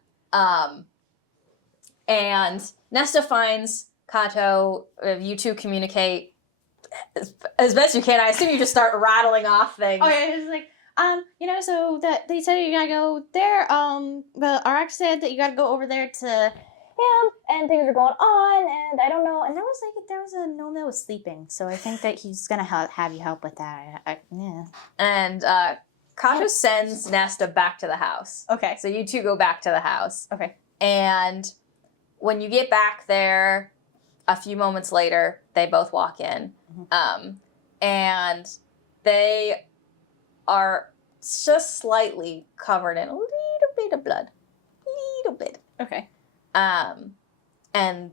And Nesta finds Kato. You two communicate as best you can. I assume you just start rattling off things. Oh, yeah, it's like, so that they said you gotta go there. But RX said that you gotta go over there to him, and things are going on, and I don't know. And there was a gnome that was sleeping, so I think that he's gonna have you help with that. Yeah. And Kato sends Nesta back to the house. Okay. So you two go back to the house. Okay. And when you get back there, a few moments later, they both walk in. And they are just slightly covered in a little bit of blood. Little bit. Okay. And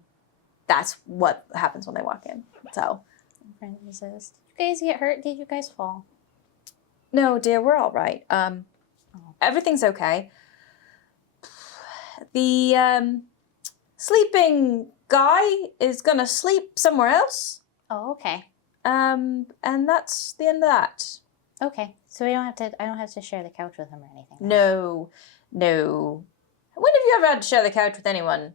that's what happens when they walk in. So, Friend says, "Did you guys get hurt? Did you guys fall?" no, dear, we're all right. Everything's okay. The sleeping guy is gonna sleep somewhere else. Oh, okay. And that's the end of that. Okay. So I don't have to share the couch with him or anything. No. When have you ever had to share the couch with anyone?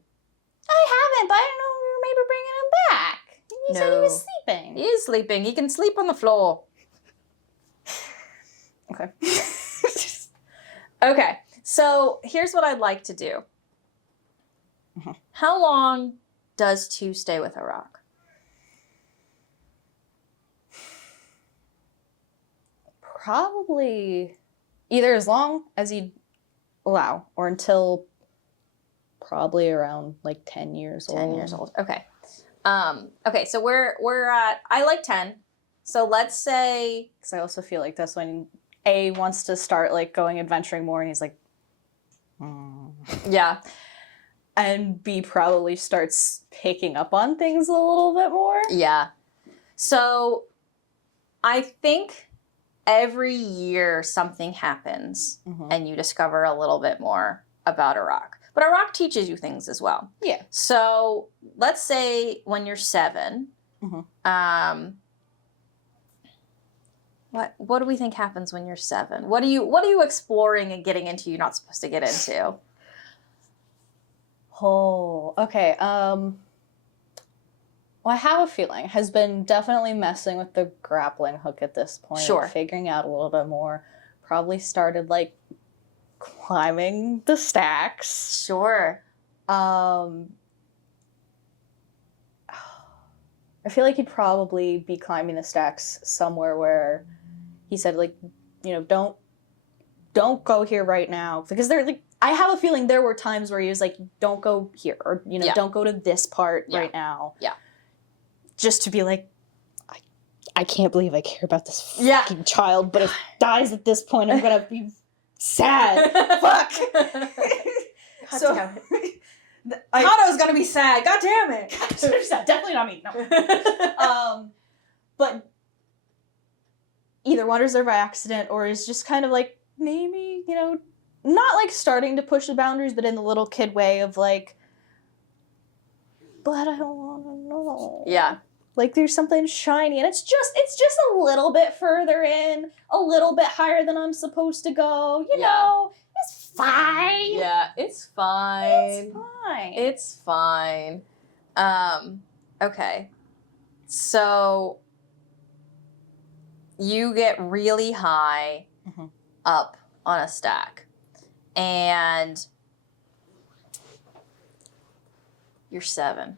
I haven't, but I don't know if we were maybe bringing him back. You said he was sleeping. He is sleeping. He can sleep on the floor. Okay. Okay, so here's what I'd like to do. How long does 2 stay with a rock? Probably either as long as you'd allow or until probably around like 10 years old. 10 years old. Okay. Okay, so we're at, I like 10. So let's say, Because I also feel like that's when A wants to start like going adventuring more and he's like, yeah. and B probably starts picking up on things a little bit more. Yeah. So I think every year something happens and you discover a little bit more about a rock. But a rock teaches you things as well. Yeah. So let's say when you're 7, what do we think happens when you're 7? What are you exploring and getting into you're not supposed to get into? Oh, okay. Well, I have a feeling has been definitely messing with the grappling hook at this point. Sure. Figuring out a little bit more. Probably started like climbing the stacks. Sure. I feel like he'd probably be climbing the stacks somewhere where he said, like, don't go here right now. Because they're like, I have a feeling there were times where he was like, don't go here, or, don't go to this part right now. Yeah. Just to be like, I can't believe I care about this Yeah. fucking child, but if it dies at this point, I'm gonna be sad. Fuck. So, Kato's gonna be sad. God damn it. Definitely not me. No. But either wanders there by accident or is just kind of like maybe, you know, not like starting to push the boundaries, but in the little kid way of like, but I don't want to know. Yeah. Like there's something shiny and it's just a little bit further in, a little bit higher than I'm supposed to go. You know, it's fine. Yeah, it's fine. It's fine. It's fine. Okay. So you get really high up on a stack. And you're 7.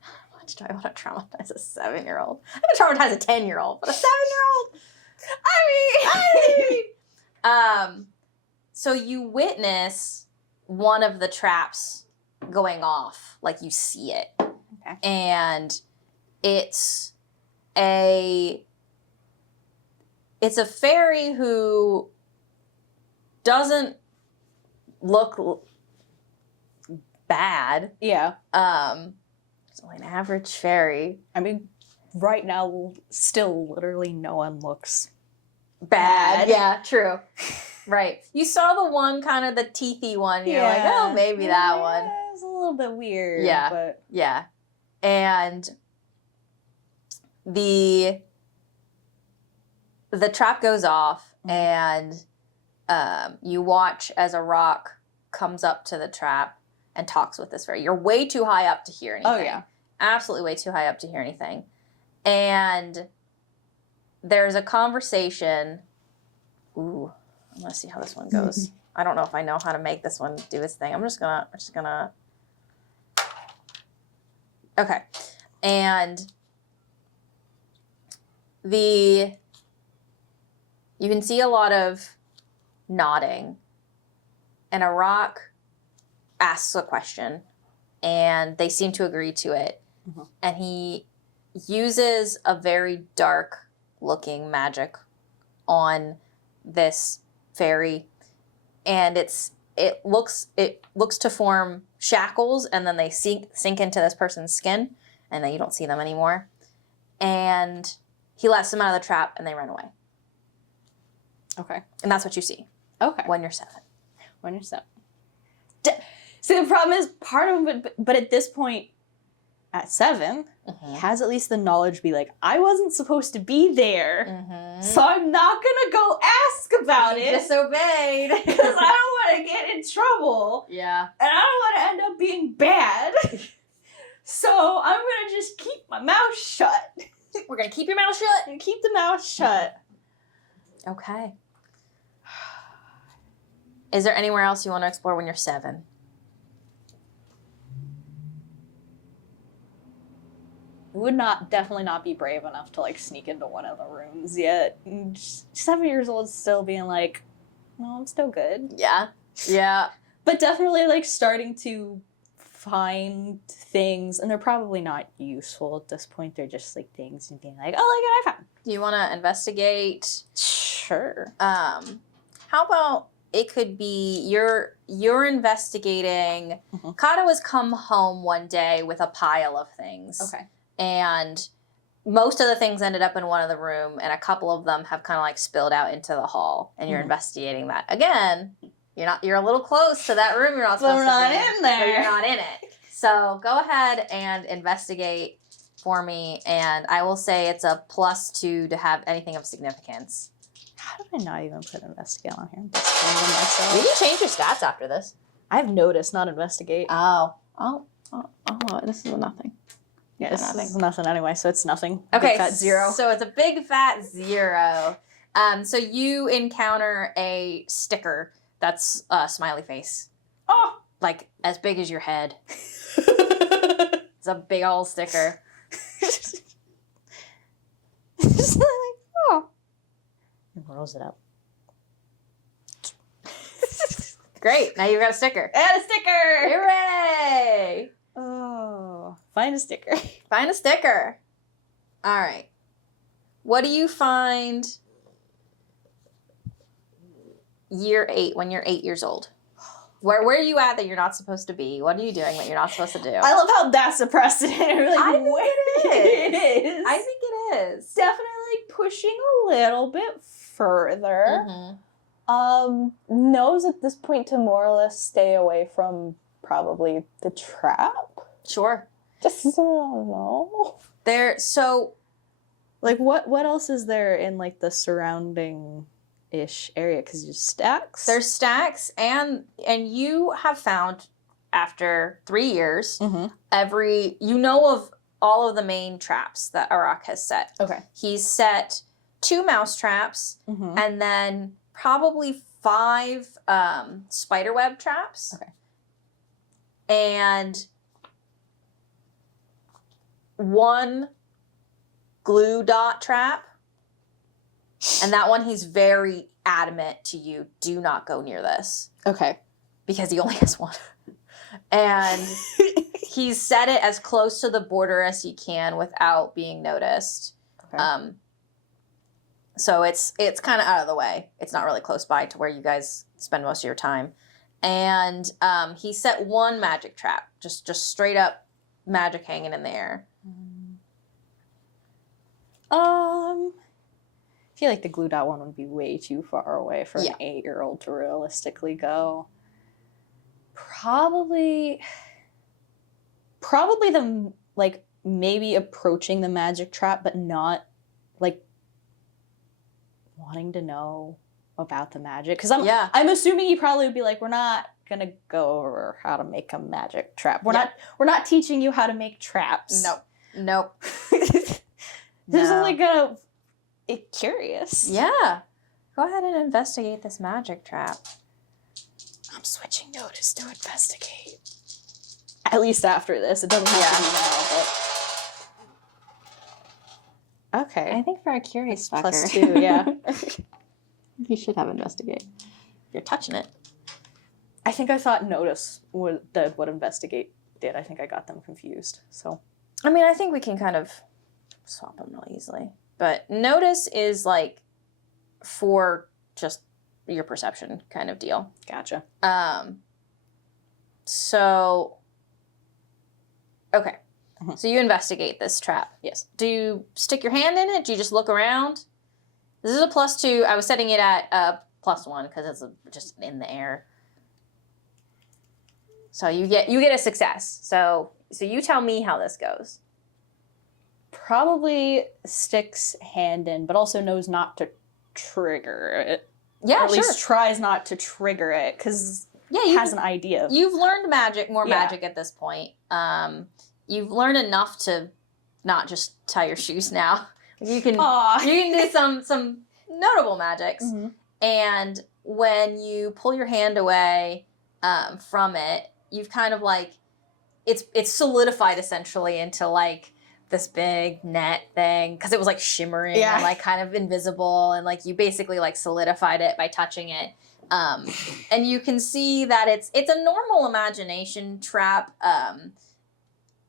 How much do I want to traumatize a 7-year-old? I'm going to traumatize a 10-year-old, but a 7-year-old? I mean. So you witness one of the traps going off, like you see it. Okay. And it's a fairy who doesn't look bad. Yeah. It's only an average fairy. I mean, right now, still literally no one looks Bad. Yeah, true. Right. You saw the one, kind of the teethy one. You're like, oh, maybe that one. It's a little bit weird. Yeah. But Yeah. And the trap goes off, and you watch as a rock comes up to the trap and talks with this fairy. You're way too high up to hear anything. Oh, yeah. Absolutely way too high up to hear anything. And there's a conversation. Ooh, I'm gonna see how this one goes. I don't know if I know how to make this one do its thing. I'm just gonna. Okay, and you can see a lot of nodding, and a rock asks a question, and they seem to agree to it, and he uses a very dark looking magic on this fairy, and it looks to form shackles, and then they sink into this person's skin, and then you don't see them anymore. And he lets them out of the trap, and they run away. okay. And that's what you see Okay. when you're 7. When you're 7. See, the problem is part of it, but at this point, at 7, he has at least the knowledge to be like, I wasn't supposed to be there, so I'm not gonna go ask about it. Disobeyed. Because I don't want to get in trouble. Yeah. And I don't want to end up being bad. So I'm going to just keep my mouth shut. We're going to keep your mouth shut. And keep the mouth shut. Okay. Is there anywhere else you want to explore when you're 7? Would definitely not be brave enough to like sneak into one of the rooms yet. 7 years old still being like, no, I'm still good. Yeah. Yeah. But definitely like starting to find things, and they're probably not useful at this point. They're just like things and being like, oh, look what I found. Do you want to investigate? Sure. How about it could be you're investigating. Kato has come home one day with a pile of things. Okay. And most of the things ended up in one of the room, and a couple of them have kind of like spilled out into the hall, and you're investigating that. Again, you're a little close to that room you're not supposed to be in there. But you're not in it. So go ahead and investigate for me, and I will say it's a +2 to have anything of significance. How did I not even put investigate on here? I'm just telling myself. We can change your stats after this. I have notice, not investigate. Oh, this is a nothing. Yeah, this is nothing anyway, so it's nothing. Okay, Big fat 0. So it's a big fat 0. So you encounter a sticker that's a smiley face. Oh! Like as big as your head. It's a big old sticker. Just like, oh. And rolls it up. Great, now you've got a sticker. And a sticker! Hooray! Oh. Find a sticker. Find a sticker. All right. What do you find year 8 when you're 8 years old? Where are you at that you're not supposed to be? What are you doing that you're not supposed to do? I love how that's a precedent. Like, I think it is. I think it is. Definitely pushing a little bit further. Knows at this point to more or less stay away from probably the trap. Sure. Just no. So Like, what else is there in, like, the surrounding-ish area? Because there's stacks? there's stacks, and you have found, after 3 years, you know of all of the main traps that Arak has set. Okay. He's set 2 mouse traps, and then probably 5 spiderweb traps. Okay. And 1 glue dot trap. And that one he's very adamant to you, do not go near this. Okay. Because he only has 1. And he's set it as close to the border as he can without being noticed. Okay. So it's kind of out of the way. It's not really close by to where you guys spend most of your time. And he set 1 magic trap, just straight up magic hanging in the air. I feel like the glue dot one would be way too far away for Yeah. an 8-year-old to realistically go. Probably the, like, maybe approaching the magic trap, but not, like, wanting to know about the magic. Because I'm assuming he probably would be like, we're not gonna go over how to make a magic trap. We're not teaching you how to make traps. Nope. This is like curious. Yeah. Go ahead and investigate this magic trap. I'm switching notice to investigate. At least after this. It doesn't have to be now, but... Okay. I think for a curious fucker. +2, yeah. You should have investigate. You're touching it. I think I thought notice did what investigate did. I think I got them confused, so... I mean, I think we can kind of swap them really easily. But notice is, like, for just your perception kind of deal. Gotcha. So, okay. So you investigate this trap. Yes. Do you stick your hand in it? Do you just look around? This is a +2. I was setting it at +1 because it's just in the air. So you get a success. So you tell me how this goes. Probably sticks hand in, but also knows not to trigger it. Yeah, or at least tries not to trigger it, because has an idea. You've learned more magic at this point. You've learned enough to not just tie your shoes now. You can do some notable magics. And when you pull your hand away from it, you've kind of like it's solidified essentially into like this big net thing, because it was like shimmering and like kind of invisible, and like you basically like solidified it by touching it. And you can see that it's a normal imagination trap,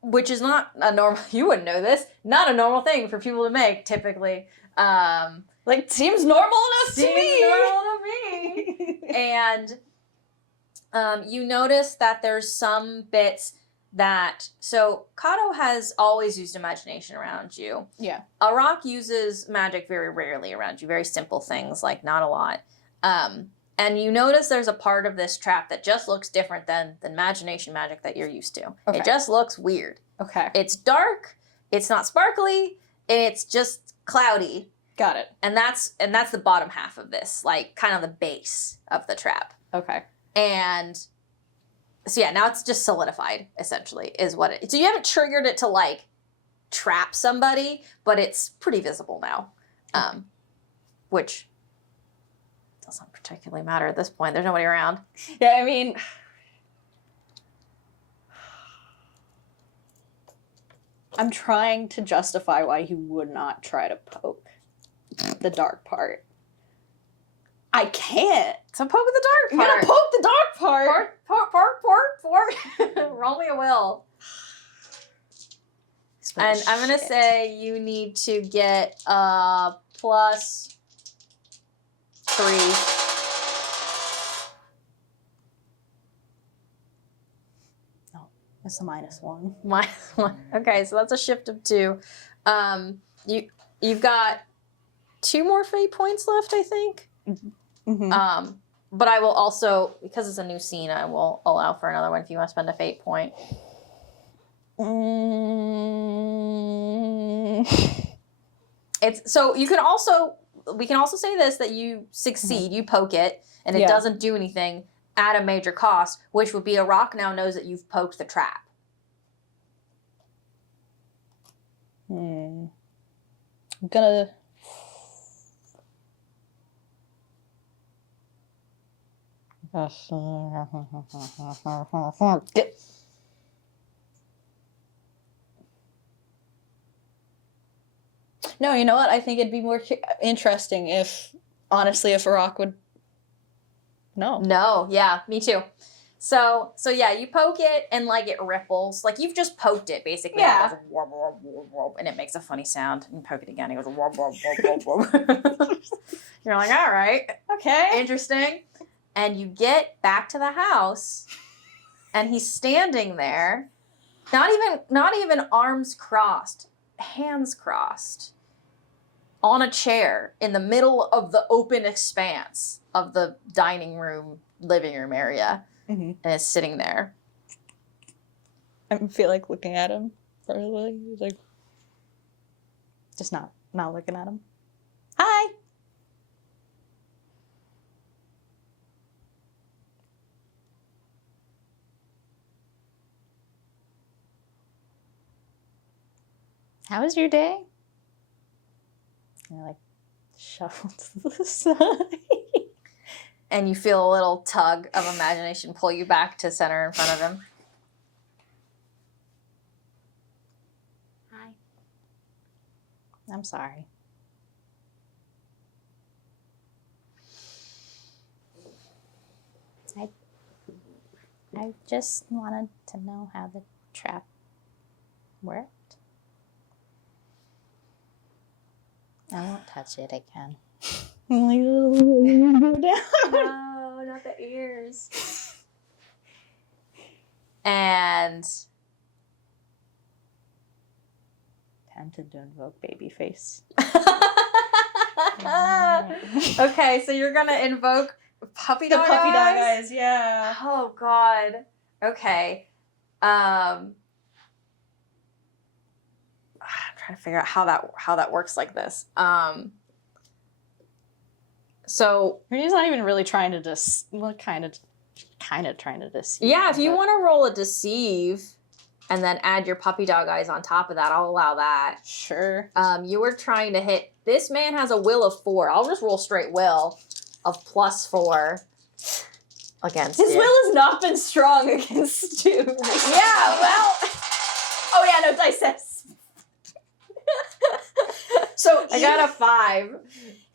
which is not a normal, you wouldn't know this, not a normal thing for people to make typically. Like, seems normal enough to me. Normal to me. And you notice that there's some bits that, so Kato has always used imagination around you. Yeah. Arak uses magic very rarely around you, very simple things, like not a lot. And you notice there's a part of this trap that just looks different than the imagination magic that you're used to. Okay. It just looks weird. Okay. It's dark, it's not sparkly, and it's just cloudy. Got it. And that's the bottom half of this, like kind of the base of the trap. Okay. And so yeah, now it's just solidified, essentially, is what it... So you haven't triggered it to, like, trap somebody, but it's pretty visible now. Which doesn't particularly matter at this point. There's nobody around. Yeah, I mean... I'm trying to justify why he would not try to poke the dark part. I can't. So poke the dark I'm part. gonna poke the dark part. Port. Roll me a will. And I'm going to say you need to get +3. It's a -1. -1. Okay, so that's a shift of 2. You've got 2 more fate points left, I think. Mm-hmm. But I will also, because it's a new scene, I will allow for another one if you want to spend a fate point. It's so you can also we can also say this that you succeed, you poke it, and it doesn't do anything at a major cost, which would be a rock now knows that you've poked the trap. I'm gonna. No, you know what? I think it'd be more interesting if, honestly, if a rock would. No, yeah, me too. So yeah, you poke it and like it ripples. Like you've just poked it basically. Yeah. It goes, whoop, whoop, whoop, whoop, and it makes a funny sound. And you poke it again, it goes whoop, whoop, whoop, whoop, whoop. You're like, all right, Okay. interesting. And you get back to the house, and he's standing there, not even arms crossed, hands crossed, on a chair in the middle of the open expanse of the dining room, living room area, and is sitting there. I feel like looking at him. Probably, he's like, Just not looking at him. "Hi." How was your day? And I like shuffle to the side. And you feel a little tug of imagination pull you back to center in front of him. Hi. I'm sorry. I just wanted to know how the trap worked. I won't touch it again. No, not the ears. And Tempted to invoke baby face. okay, so you're gonna invoke puppy dog eyes? yeah. Oh God. Okay. I'm trying to figure out how that works like this. So He's not even really trying to kind of trying to deceive. yeah, if you but- want to roll a deceive and then add your puppy dog eyes on top of that, I'll allow that. Sure. You were trying to hit. This man has a will of 4. I'll just roll straight will of +4 against His it. will has not been strong against you. Yeah, well. Oh yeah, no dice says. So I got a 5.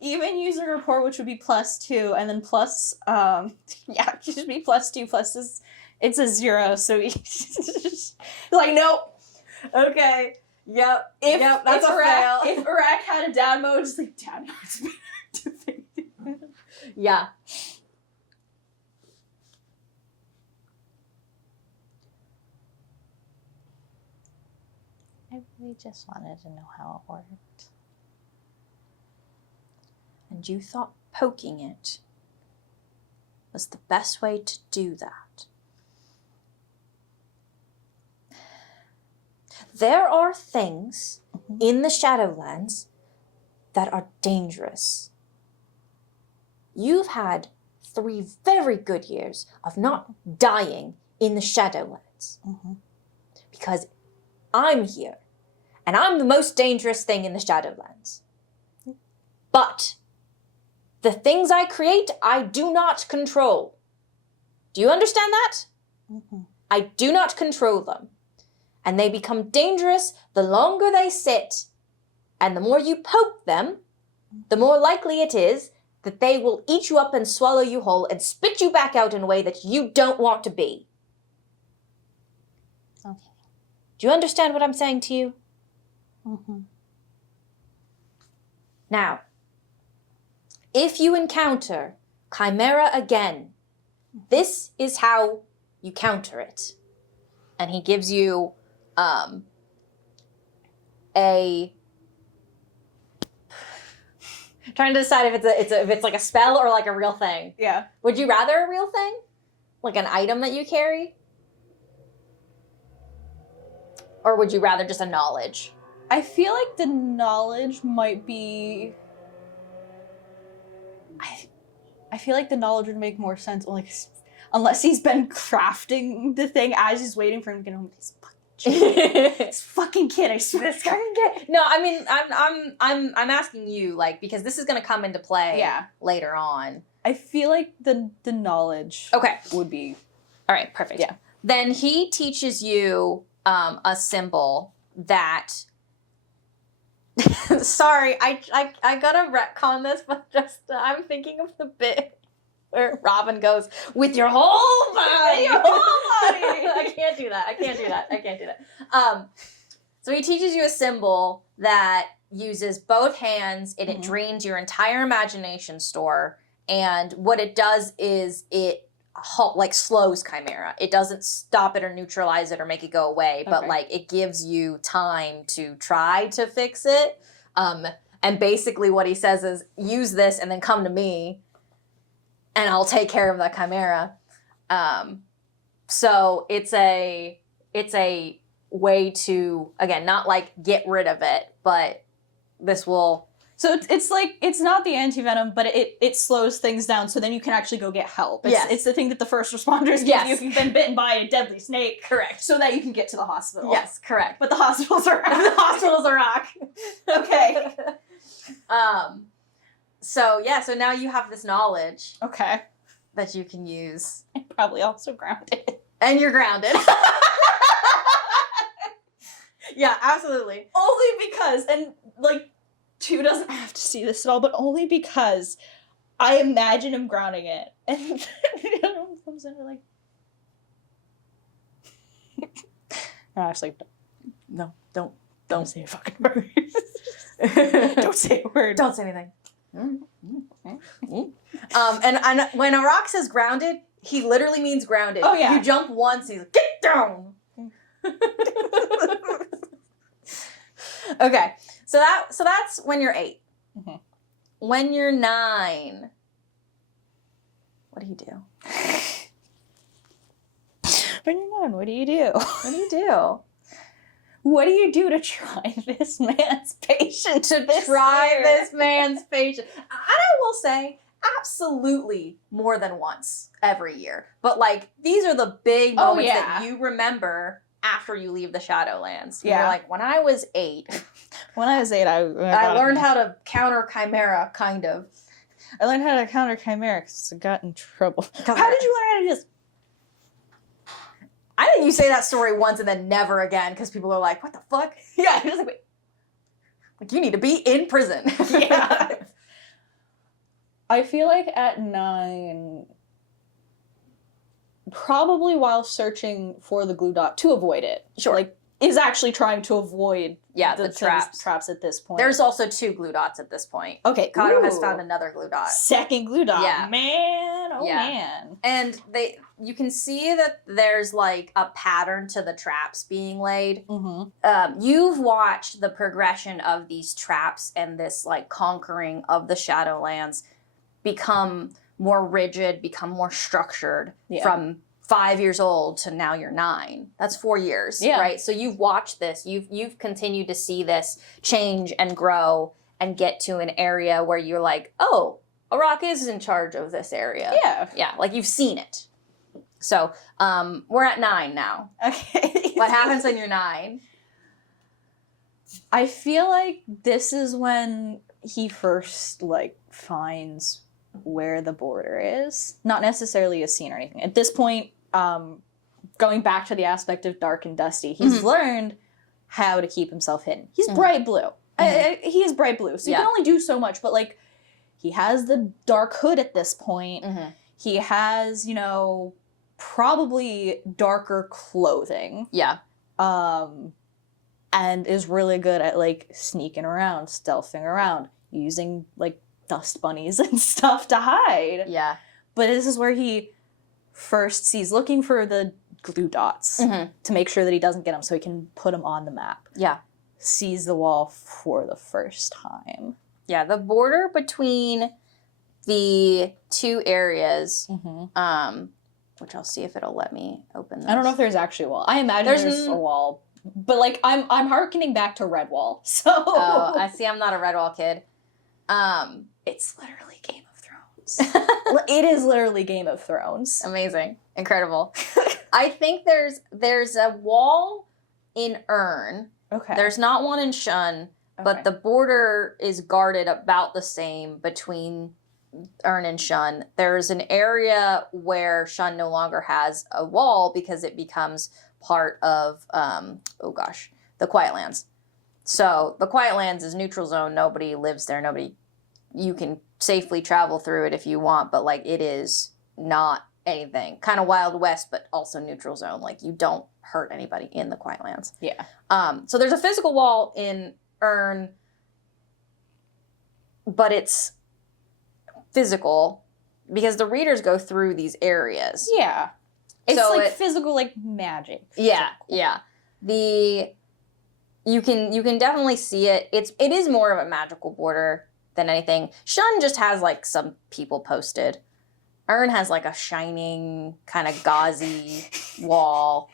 even user report, which would be +2, and then plus yeah, it should be +2 plus this. It's a 0, so he's like, nope. Okay. Yep. If That's if a Iraq, fail. if Iraq had a down mode, just like down mode's been activated. Yeah. I really just wanted to know how it worked. And you thought poking it was the best way to do that. There are things in the Shadowlands that are dangerous. You've had 3 very good years of not dying in the Shadowlands. Because I'm here, and I'm the most dangerous thing in the Shadowlands. But the things I create, I do not control. Do you understand that? I do not control them. And they become dangerous the longer they sit. And the more you poke them, the more likely it is that they will eat you up and swallow you whole and spit you back out in a way that you don't want to be. Okay. Do you understand what I'm saying to you? Mm-hmm. Now, if you encounter Chimera again, this is how you counter it. And he gives you a... Trying to decide if it's like a spell or like a real thing. Yeah. Would you rather a real thing? Like an item that you carry? Or would you rather just a knowledge? I feel like the knowledge might be... I feel like the knowledge would make more sense only unless he's been crafting the thing as he's waiting for him to get home with his fucking kid. This fucking kid, I swear. This fucking kid. No, I mean, I'm asking you, like, because this is going to come into play later on. I feel like the knowledge would be... All right, perfect. Yeah. Then he teaches you a symbol that... Sorry, I gotta retcon this, but just I'm thinking of the bit where Robin goes, with your whole body! Your whole body! I can't do that. So he teaches you a symbol that uses both hands and it drains your entire imagination store. And what it does is it slows Chimera. It doesn't stop it or neutralize it or make it go away, but like it gives you time to try to fix it. And basically what he says is use this and then come to me and I'll take care of the Chimera. So it's a way to, again, not like get rid of it, but this will... So it's like, it's not the anti-venom, but it slows things down so then you can actually go get help. It's the thing that the first responders give you if you've been bitten by a deadly snake. Correct. So that you can get to the hospital. Yes, correct. But the hospitals are The hospitals are rock. Okay. So now you have this knowledge. Okay. That you can use. And probably also grounded. And you're grounded. Yeah, absolutely. Only because, and like, Two doesn't have to see this at all, but only because I imagine him grounding it. And the other one comes in and like... No, I was like, no, don't say a fucking word. Don't say a word. Don't say anything. And when Arak says grounded, he literally means grounded. Oh, yeah. You jump once, he's like, get down! Okay, so that's when you're 8. Mm-hmm. When you're 9, what do you do? When you're 9, what do you do? What do you do? What do you do to try this man's patience? This man's patience. I will say, absolutely more than once every year. But like, these are the big moments that you remember after you leave the Shadowlands. Yeah. You're like, when I was 8. When I was 8, I learned how to counter Chimera, kind of. I learned how to counter Chimera because I got in trouble. How did you learn how to do this? I think you say that story once and then never again because people are like, what the fuck? Yeah, just like, wait. Like, you need to be in prison. Yeah. I feel like at 9... probably while searching for the glue dot to avoid it. Sure. Like, is actually trying to avoid the traps at this point. There's also 2 glue dots at this point. Okay. Kato has found another glue dot. Second glue dot. Yeah. Man, oh man. And you can see that there's like a pattern to the traps being laid. Mm-hmm. You've watched the progression of these traps and this like conquering of the Shadowlands become more rigid, become more structured from 5 years old to now you're 9. That's 4 years, right? So you've watched this. You've continued to see this change and grow and get to an area where you're like, oh, Arak is in charge of this area. Yeah. Yeah, like you've seen it. So we're at 9 now. Okay. What happens when you're 9? I feel like this is when he first like finds where the border is. Not necessarily a scene or anything. At this point, going back to the aspect of dark and dusty, he's learned how to keep himself hidden. He's bright blue. He is bright blue, so you can only do so much, but like, he has the dark hood at this point. He has, probably darker clothing. Yeah. and is really good at like sneaking around, stealthing around, using like dust bunnies and stuff to hide. Yeah. But this is where he first sees looking for the glue dots to make sure that he doesn't get them so he can put them on the map. Yeah. Sees the wall for the first time. Yeah, the border between the two areas, which I'll see if it'll let me open this. I don't know if there's actually a wall. I imagine there's a wall, but like I'm hearkening back to Redwall. So I see. I'm not a Redwall kid. It's literally Game of Thrones. It is literally Game of Thrones. Amazing, incredible. I think there's a wall in Urn. Okay. There's not one in Shun, but the border is guarded about the same between Urn and Shun. There's an area where Shun no longer has a wall because it becomes part of the Quietlands. So the Quietlands is neutral zone. Nobody lives there. You can safely travel through it if you want, but like it is not anything. Kind of Wild West, but also neutral zone. Like you don't hurt anybody in the Quietlands. Yeah. So there's a physical wall in Urn, but it's physical because the readers go through these areas. Yeah. It's So like physical, like magic. Yeah, yeah. You can definitely see it. It is more of a magical border than anything. Shun just has like some people posted. Urn has like a shining kind of gauzy wall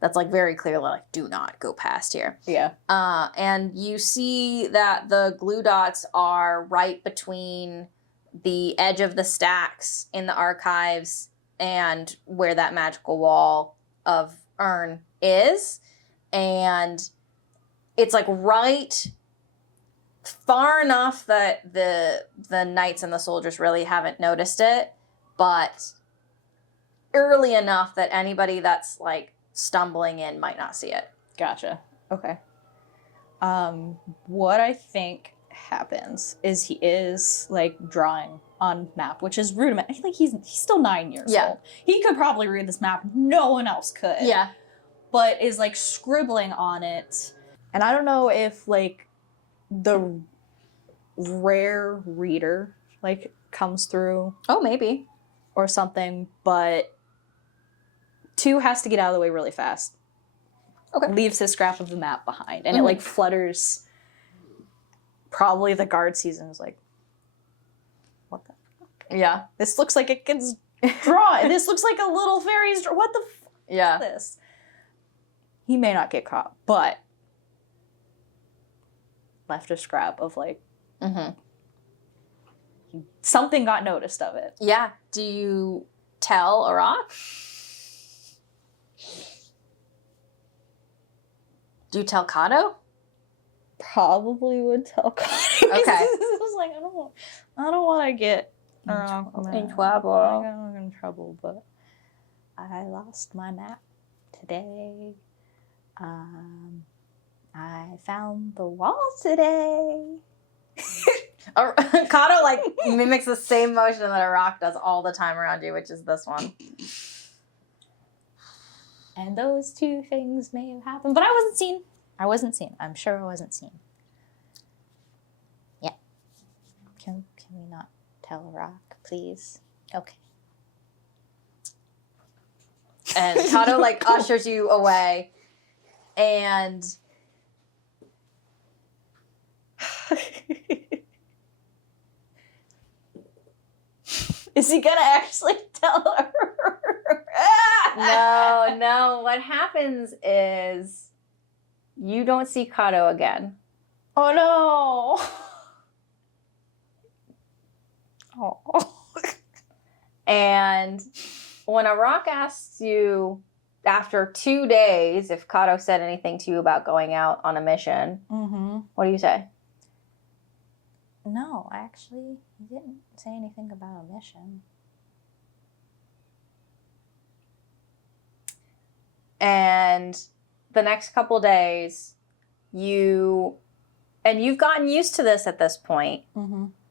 that's like very clearly like do not go past here. Yeah. And you see that the glue dots are right between the edge of the stacks in the archives and where that magical wall of Urn is. And it's like right far enough that the knights and the soldiers really haven't noticed it, but early enough that anybody that's like stumbling in might not see it. Gotcha. Okay. What I think happens is he is like drawing on map, which is rudiment. I think he's still 9 years old. He could probably read this map. No one else could. Yeah. But is like scribbling on it. And I don't know if like the rare reader like comes through. Oh, maybe. Or something, but 2 has to get out of the way really fast. Okay. Leaves his scrap of the map behind. And it like flutters. Probably the guard season is like, what the fuck? Yeah. This looks like a kid's drawing. This looks like a little fairy's what the fuck Yeah. is this? He may not get caught, but left a scrap of like something got noticed of it. Yeah. Do you tell Arak? Do you tell Kato? Probably would tell Connor. Okay. I was like, I don't want to get in trouble. I got in trouble, but I lost my map today. I found the wall today. Kato like mimics the same motion that Arak does all the time around you, which is this one. And those 2 things may have happened, but I wasn't seen. I'm sure I wasn't seen. Yeah. Can we not tell Rock, please? Okay. And Kato like ushers you away, and Is he gonna actually tell her? no. What happens is you don't see Kato again. Oh no. Oh. And when Arak asks you after 2 days if Kato said anything to you about going out on a mission, what do you say? No, actually, he didn't say anything about a mission. And the next couple days, you've gotten used to this at this point.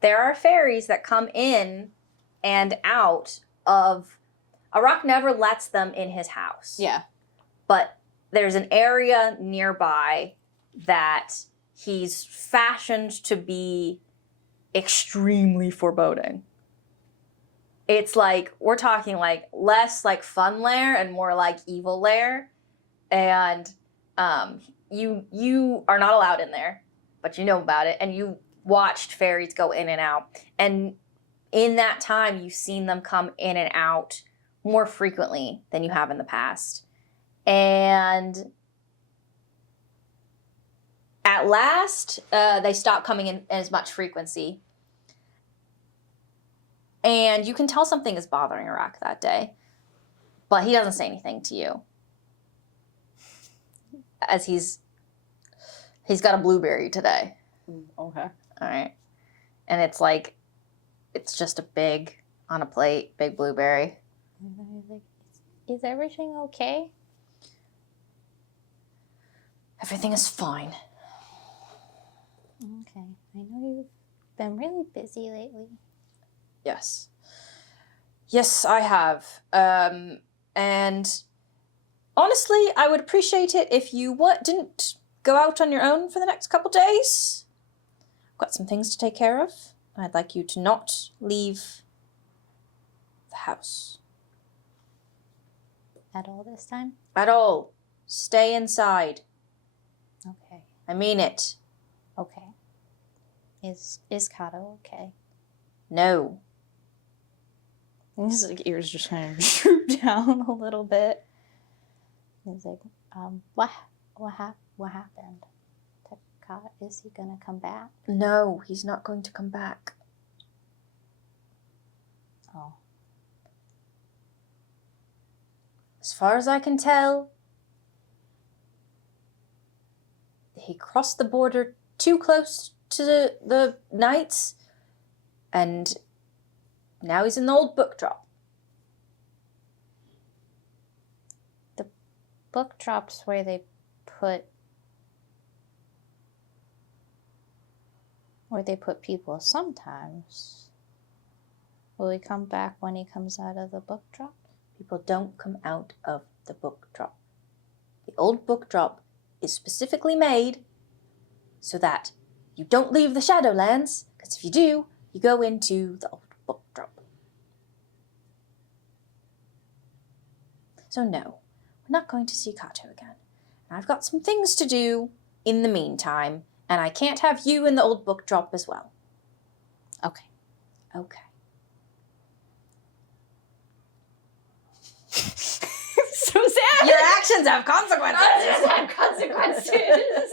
There are fairies that come in and out of... Arak never lets them in his house. Yeah. But there's an area nearby that he's fashioned to be extremely foreboding. It's like, we're talking like less like fun lair and more like evil lair. And you are not allowed in there, but you know about it. And you watched fairies go in and out. And in that time, you've seen them come in and out more frequently than you have in the past. And at last, they stop coming in as much frequency. And you can tell something is bothering Iraq that day. But he doesn't say anything to you. As he's got a blueberry today. Okay. All right. And it's like, it's just a big, on a plate, big blueberry. And I was like, is everything okay? Everything is fine. Okay. I know you've been really busy lately. Yes. Yes, I have. And honestly, I would appreciate it if you didn't go out on your own for the next couple days. I've got some things to take care of. I'd like you to not leave the house. At all this time? At all. Stay inside. Okay. I mean it. Okay. Is Kato okay? No. And his like ears just kind of droop down a little bit. He's like, what happened to Kato? Is he gonna come back? No, he's not going to come back. Oh. As far as I can tell, he crossed the border too close to the knights, and now he's in the old book drop. The book drop's where they put people sometimes. Will he come back when he comes out of the book drop? People don't come out of the book drop. The old book drop is specifically made so that you don't leave the Shadowlands, because if you do, you go into the old book drop. So no, we're not going to see Kato again. And I've got some things to do in the meantime, and I can't have you in the old book drop as well. Okay. Okay. So sad. Your actions have consequences. have consequences.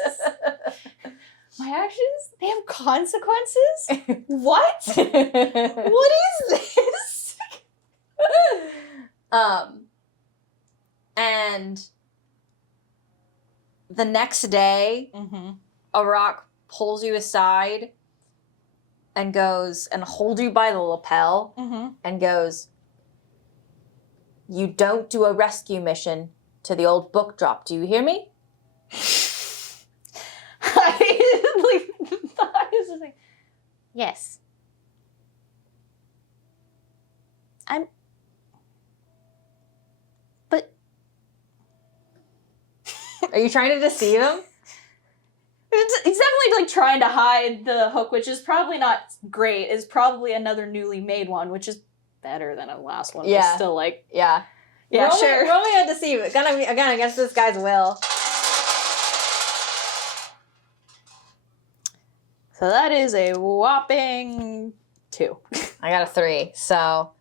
My actions? They have consequences? What? What is this? And the next day, Mm-hmm. a rock pulls you aside and goes and holds you by the lapel Mm-hmm. and goes, "You don't do a rescue mission to the old book drop. Do you hear me?" I thought I was just like, Yes. But Are you trying to deceive him? he's definitely like trying to hide the hook, which is probably not great. It's probably another newly made one, which is better than a last one. Yeah. But still like, Yeah. yeah, sure. Roll me a deceive. It's gonna be again against this guy's will. So that is a whopping 2. I got a 3, so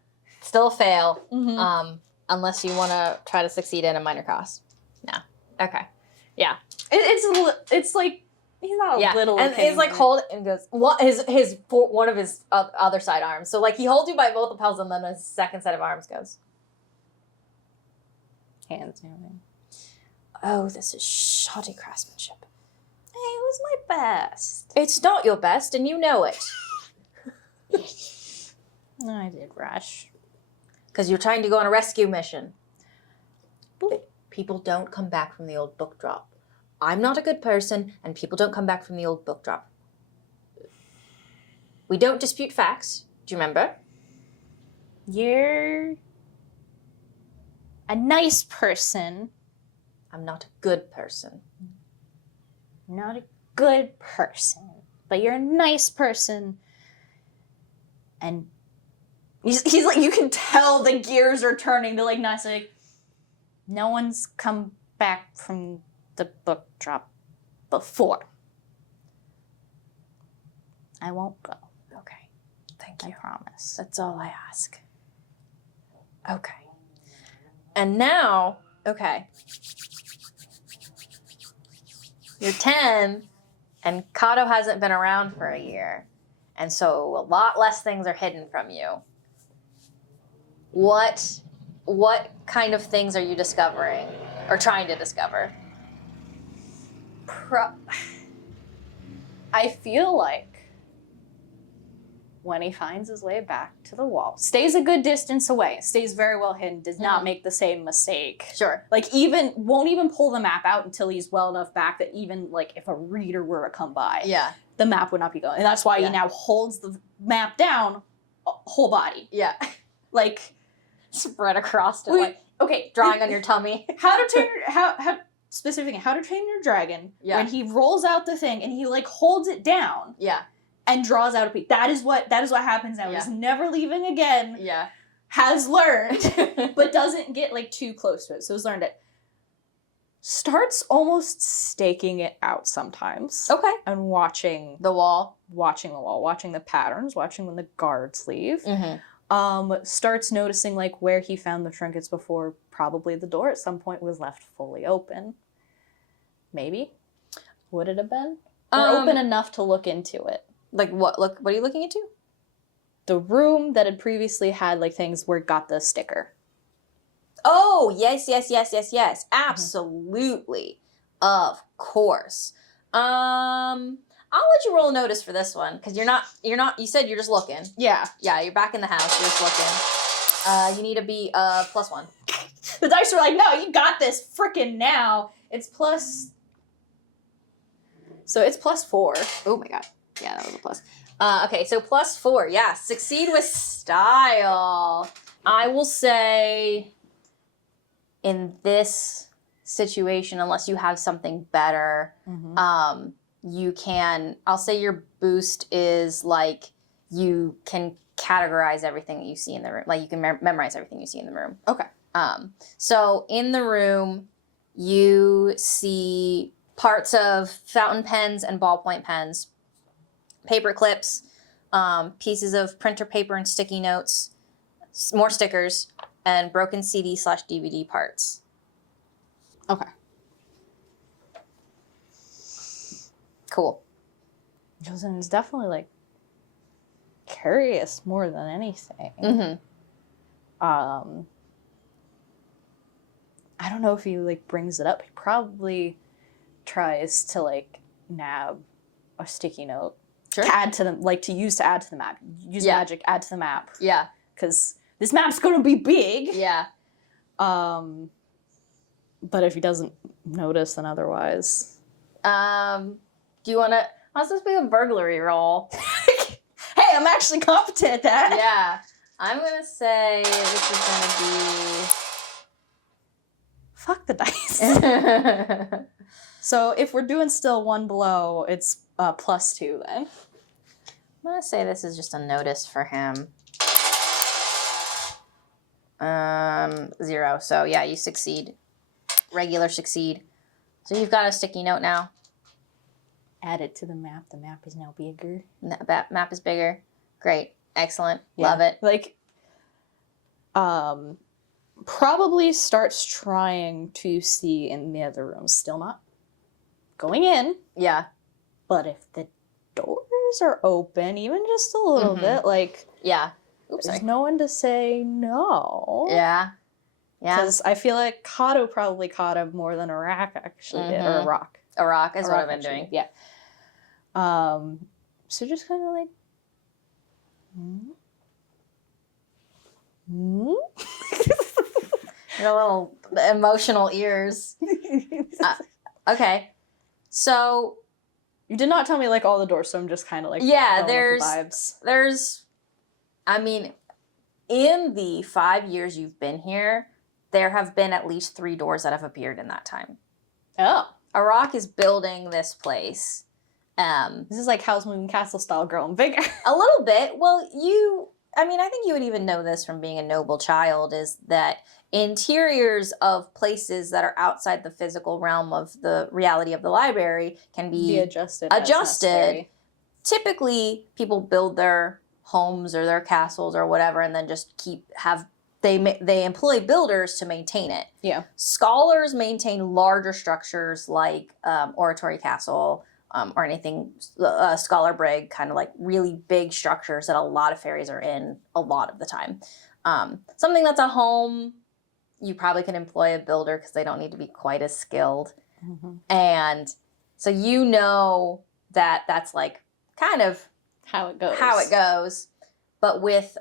still a fail. Mm-hmm. Unless you want to try to succeed at a minor cost. No. Okay. Yeah. It's like he's not a little. and he's like hold and goes what one of his other side arms. So like he holds you by both lapels, and then his second set of arms goes. hands moving. Oh, this is shoddy craftsmanship. Hey, it was my best. It's not your best, and you know it. I did rush. Because you're trying to go on a rescue mission. People don't come back from the old book drop. I'm not a good person, and people don't come back from the old book drop. We don't dispute facts. Do you remember? You're a nice person. I'm not a good person. not a good person, but you're a nice person. And he's like, you can tell the gears are turning to like nice, like, no one's come back from the book drop before. I won't go. Okay. Thank you. I promise. That's all I ask. Okay. And now, okay. You're 10, and Kato hasn't been around for a year. And so a lot less things are hidden from you. What kind of things are you discovering or trying to discover? I feel like when he finds his way back to the wall, stays a good distance away, stays very well hidden, does not make the same mistake. Sure. Like won't even pull the map out until he's well enough back that even like if a reader were to come by, Yeah. the map would not be going. And that's why he now holds the map down, whole body. Yeah. Like Spread across it, wait, like okay, drawing on your tummy. how to train your dragon. Yeah. When he rolls out the thing and he like holds it down. Yeah. And draws out a piece. That is what happens now. Yeah. He's never leaving again. Yeah. Has learned, but doesn't get like too close to it. So he's learned it. Starts almost staking it out sometimes. Okay. And watching The wall. the wall, watching the patterns, watching when the guards leave. Mm-hmm. Starts noticing like where he found the trinkets before. Probably the door at some point was left fully open. Maybe. Would it have been? Or open enough to look into it. Like what? Look, what are you looking into? The room that had previously had like things where it got the sticker. Oh, yes. Absolutely. Of course. I'll let you roll a notice for this one, because you're not, you said you're just looking. Yeah. Yeah, you're back in the house, you're just looking. You need to be +1. The dice are like, no, you got this frickin' now. It's plus... So it's +4. Oh my god. Yeah, that was a plus. Okay, so +4. Yeah, succeed with style. I will say in this situation, unless you have something better, you can, I'll say your boost is like you can categorize everything that you see in the room. Like you can memorize everything you see in the room. Okay. So in the room, you see parts of fountain pens and ballpoint pens, paper clips, pieces of printer paper and sticky notes, more stickers, and broken CD/DVD parts. Okay. Cool. Josen is definitely like curious more than anything. Mm-hmm. I don't know if he like brings it up. He probably tries to like nab a sticky note. Sure. To add to them, like to add to the map. Use magic, add to the map. Yeah. Because this map's gonna be big. Yeah. But if he doesn't notice, then otherwise. Do you want to? How's this be a burglary roll? Hey, I'm actually competent at that. Yeah. I'm gonna say this is gonna Fuck the dice. be. So if we're doing still one below, it's +2 then. I'm gonna say this is just a notice for him. 0. So yeah, you succeed. Regular succeed. So you've got a sticky note now. Add it to the map. The map is now bigger. That map is bigger. Great. Excellent. Love it. Like, probably starts trying to see in the other rooms. Still not going in. Yeah. But if the doors are open, even just a little bit, like... Yeah. Oops, there's sorry. no one to say no. Yeah. Yeah. Because I feel like Kato probably caught him more than Arak actually did. Or a rock. A rock is what I've been actually doing. did, yeah. So just kind of like... Your little emotional ears. Okay. So... You did not tell me like all the doors, so I'm just kind of like... Yeah, going with the there's... I mean, in the 5 years you've been here, there have been at least 3 doors that have appeared in that time. Oh. Arok is building this place. This is like Howl's Moving Castle style, growing bigger. A little bit. Well, I think you would even know this from being a noble child, is that interiors of places that are outside the physical realm of the reality of the library can be adjusted. as necessary. Typically, people build their homes or their castles or whatever, and then just they employ builders to maintain it. Yeah. Scholars maintain larger structures like Oratory Castle, or anything, Scholar Brig, kind of like really big structures that a lot of fairies are in a lot of the time. Something that's a home, you probably can employ a builder because they don't need to be quite as skilled. Mm-hmm. And so you know that that's like kind of how it goes. But with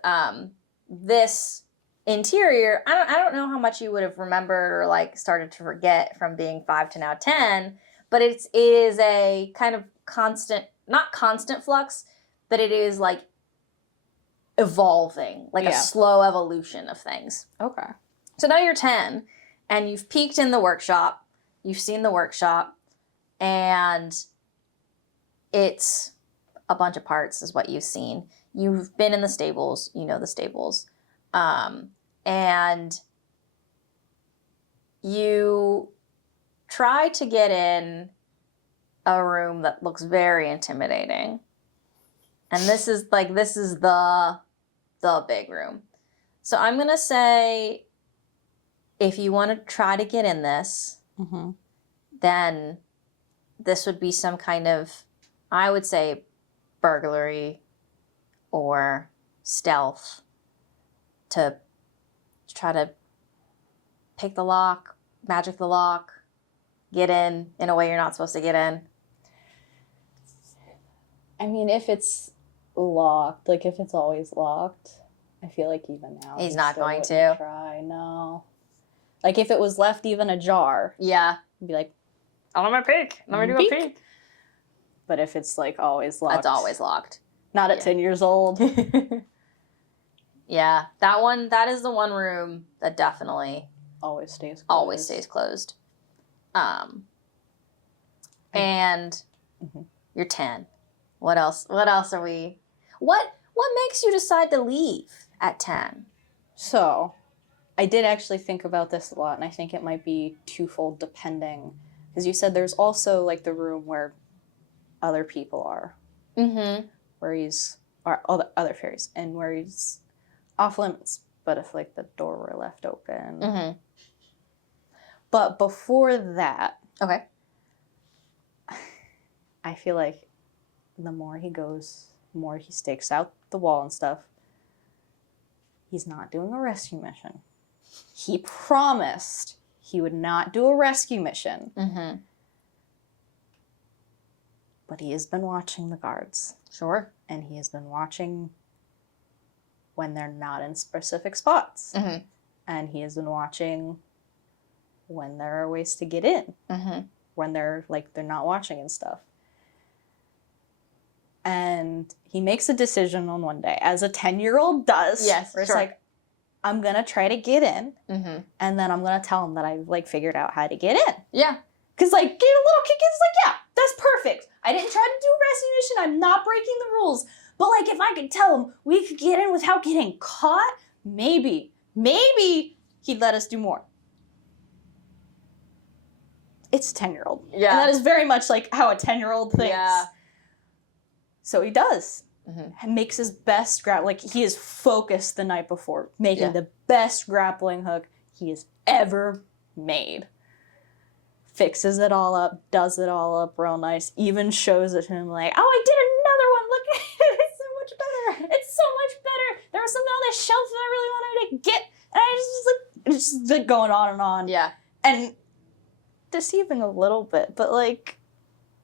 this interior, I don't know how much you would have remembered or like started to forget from being 5 to now 10. But it is a kind of not constant flux, but it is like evolving, like a slow evolution of things. Okay. So now you're 10, and you've peeked in the workshop. You've seen the workshop, and it's a bunch of parts is what you've seen. You've been in the stables. You know the stables. And you try to get in a room that looks very intimidating. And this is the big room. So I'm going to say, if you want to try to get in this, mm-hmm. then this would be some kind of, I would say, burglary or stealth to try to pick the lock, magic the lock, get in a way you're not supposed to get in. I mean, if it's locked, like if it's always locked, I feel like even now he's not going to try. No, like if it was left even ajar, yeah, he'd be like, "I'm gonna peek. I'm gonna do a peek." But if it's like always locked, that's always locked. Not at 10 years old. Yeah, that is the one room that definitely always stays closed. And mm-hmm. you're 10. What else are we? What makes you decide to leave at 10? So, I did actually think about this a lot, and I think it might be twofold depending, because you said there's also like the room where other people are, mm-hmm. or all the other fairies, and where he's off limits. But if like the door were left open, mm-hmm. But before that, okay, I feel like the more he goes, the more he stakes out the wall and stuff. He's not doing a rescue mission. He promised he would not do a rescue mission. Mm-hmm. But he has been watching the guards. Sure. And he has been watching when they're not in specific spots. Mm-hmm. And he has been watching when there are ways to get in. Mm-hmm. When they're not watching and stuff. And he makes a decision on one day, as a 10-year-old does. Yes, where it's sure. like, I'm going to try to get in, mm-hmm. and then I'm going to tell him that I've figured out how to get in. Yeah. Because getting a little kid is yeah, that's perfect. I didn't try to do a rescue mission. I'm not breaking the rules. But if I could tell him we could get in without getting caught, maybe he'd let us do more. It's a 10-year-old. Yeah. And that is very much how a 10-year-old thinks. Yeah. So he does. Mm-hmm. And makes his best he is focused the night before, making the best grappling hook he has ever made. Fixes it all up, does it all up real nice, even shows it to him I did another one, look at it, it's so much better. It's so much better. There was something on this shelf that I really wanted to get, and it's just going on and on. Yeah. And deceiving a little bit, but I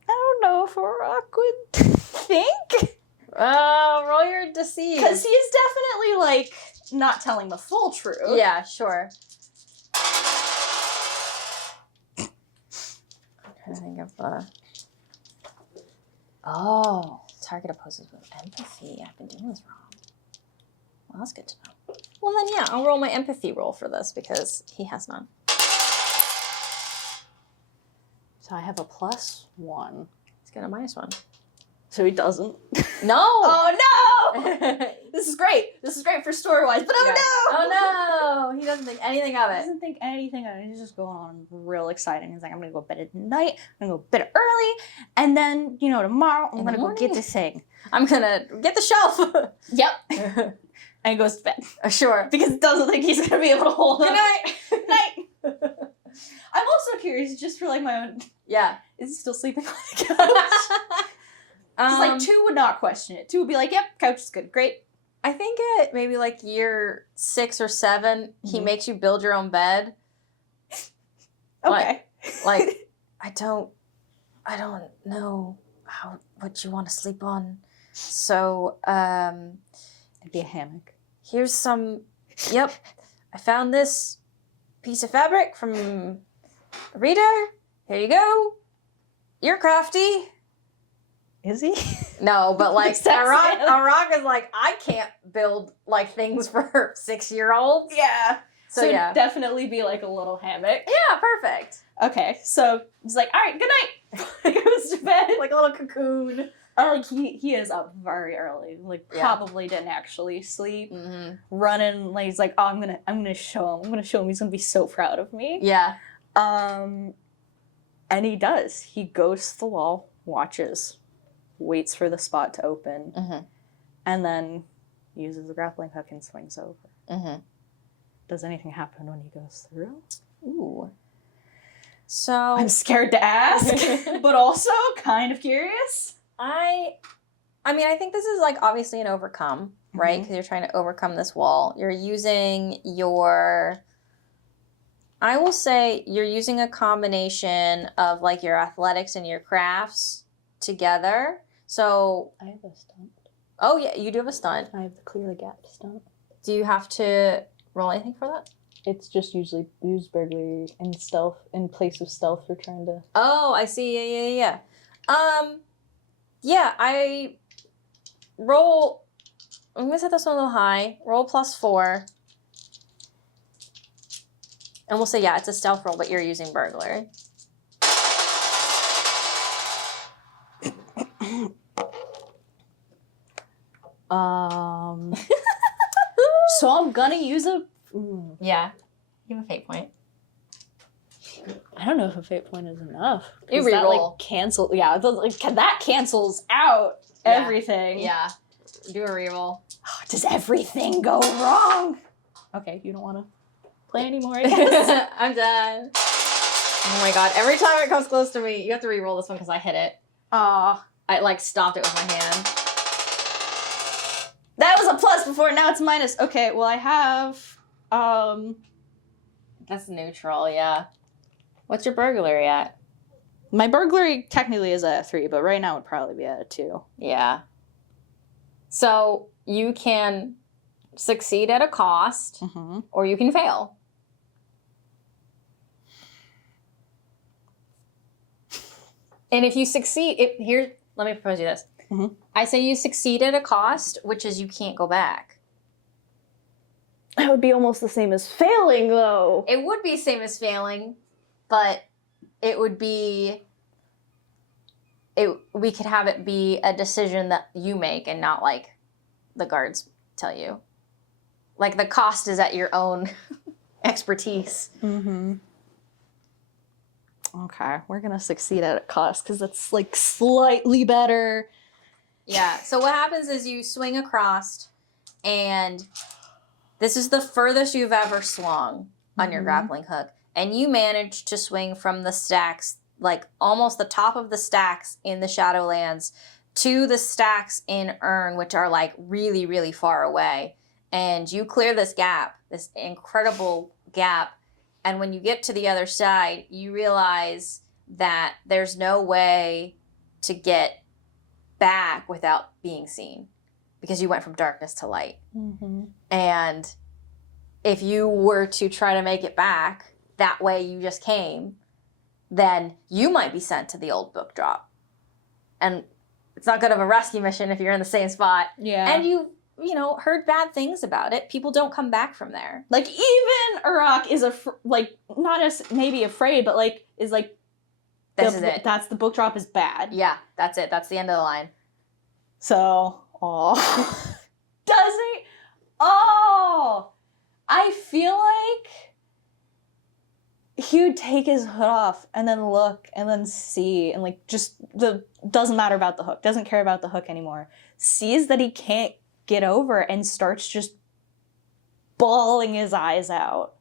don't know if Arok would think. Roll your deceive. Because he is definitely not telling the full truth. Yeah, sure. I think of target opposes with empathy. I've been doing this wrong. Well, that's good to know. Well, then, yeah, I'll roll my empathy roll for this because he has none. So I have a +1. He's got a -1. So he doesn't. No! Oh no! This is great. This is great for story-wise, but Yeah. oh no! Oh no! He doesn't think anything of He it. doesn't think anything of it. He's just going on real exciting. He's like, I'm gonna go to bed at night, I'm gonna go to bed early, and then, tomorrow I'm In the gonna go get morning? the thing. I'm gonna get the shelf. Yep. And he goes to bed. Sure. Because he doesn't think he's gonna be able to hold Good him. night. Night. I'm also curious, just for like my own, Yeah. is he still sleeping on the couch? Because like 2 would not question it. 2 would be like, yep, couch is good, great. I think at maybe like year 6 or 7, he Mhm. makes you build your own bed. Okay. Like, I don't know what you want to sleep on. So, It'd be a hammock. here's some, yep, I found this piece of fabric from a reader. Here you go. You're crafty. Is he? No, but like, That's Arak is like, I can't build like things for 6-year-olds. Yeah. So yeah. it'd definitely be like a little hammock. Yeah, perfect. Okay, so he's like, all right, good night. Goes to bed. Like a little cocoon. Like he is up very early. Like Yeah. probably didn't actually sleep. Mm-hmm. Running, like he's like, oh, I'm gonna show him. I'm gonna show him. He's gonna be so proud of me. Yeah. And he does. He goes to the wall, watches, waits for the spot to open, Mm-hmm. and then uses the grappling hook and swings over. Mm-hmm. Does anything happen when he goes through? Ooh. So I'm scared to ask, but also kind of curious. I mean, I think this is like obviously an overcome, right? Mhm. Because you're trying to overcome this wall. You're using I will say you're using a combination of like your athletics and your crafts together. So, I have a stunt. oh yeah, you do have a stunt. I have the clearly gapped stunt. Do you have to roll anything for that? It's just usually use burglary and stealth in place of stealth for trying to. Oh, I see. Yeah. Yeah, I roll. I'm gonna set this one a little high. Roll +4. And we'll say, yeah, it's a stealth roll, but you're using burglary. So I'm gonna use a. Yeah. Give a fate point. I don't know if a fate point is enough. You 'Cause that, reroll. like, cancel. Yeah, that cancels out Yeah. everything. Yeah. Do a reroll. Does everything go wrong? Okay, you don't want to play anymore, I guess. I'm done. Oh my god. Every time it comes close to me, you have to reroll this one because I hit it. Aw. I like stopped it with my hand. That was a plus before, now it's minus. Okay, well I have That's neutral, yeah. What's your burglary at? my burglary technically is at a 3, but right now it would probably be at a 2. Yeah. So you can succeed at a cost, Mm-hmm. or you can fail. And if you succeed, let me propose you this. Mhm. I say you succeed at a cost, which is you can't go back. That would be almost the same as failing, though. It would be same as failing, but it would be. We could have it be a decision that you make and not like the guards tell you. Like the cost is at your own expertise. Mm-hmm. Okay, we're gonna succeed at a cost because that's like slightly better. Yeah. So what happens is you swing across, and this is the furthest you've ever swung on your Mhm. grappling hook, and you manage to swing from the stacks, like almost the top of the stacks in the Shadowlands, to the stacks in Urn, which are like really, really far away. And you clear this gap, this incredible gap. And when you get to the other side, you realize that there's no way to get back without being seen because you went from darkness to light. Mm-hmm. And if you were to try to make it back that way you just came, then you might be sent to the old book drop. And it's not good of a rescue mission if you're in the same spot. Yeah. And you heard bad things about it. People don't come back from there. Like even Iraq is not as maybe afraid, but like is like This is it. That's the book drop is bad. Yeah, that's it. That's the end of the line. So, does he? Oh, I feel like he would take his hood off and then look and then see and like just doesn't matter about the hook, doesn't care about the hook anymore, sees that he can't get over and starts just bawling his eyes out.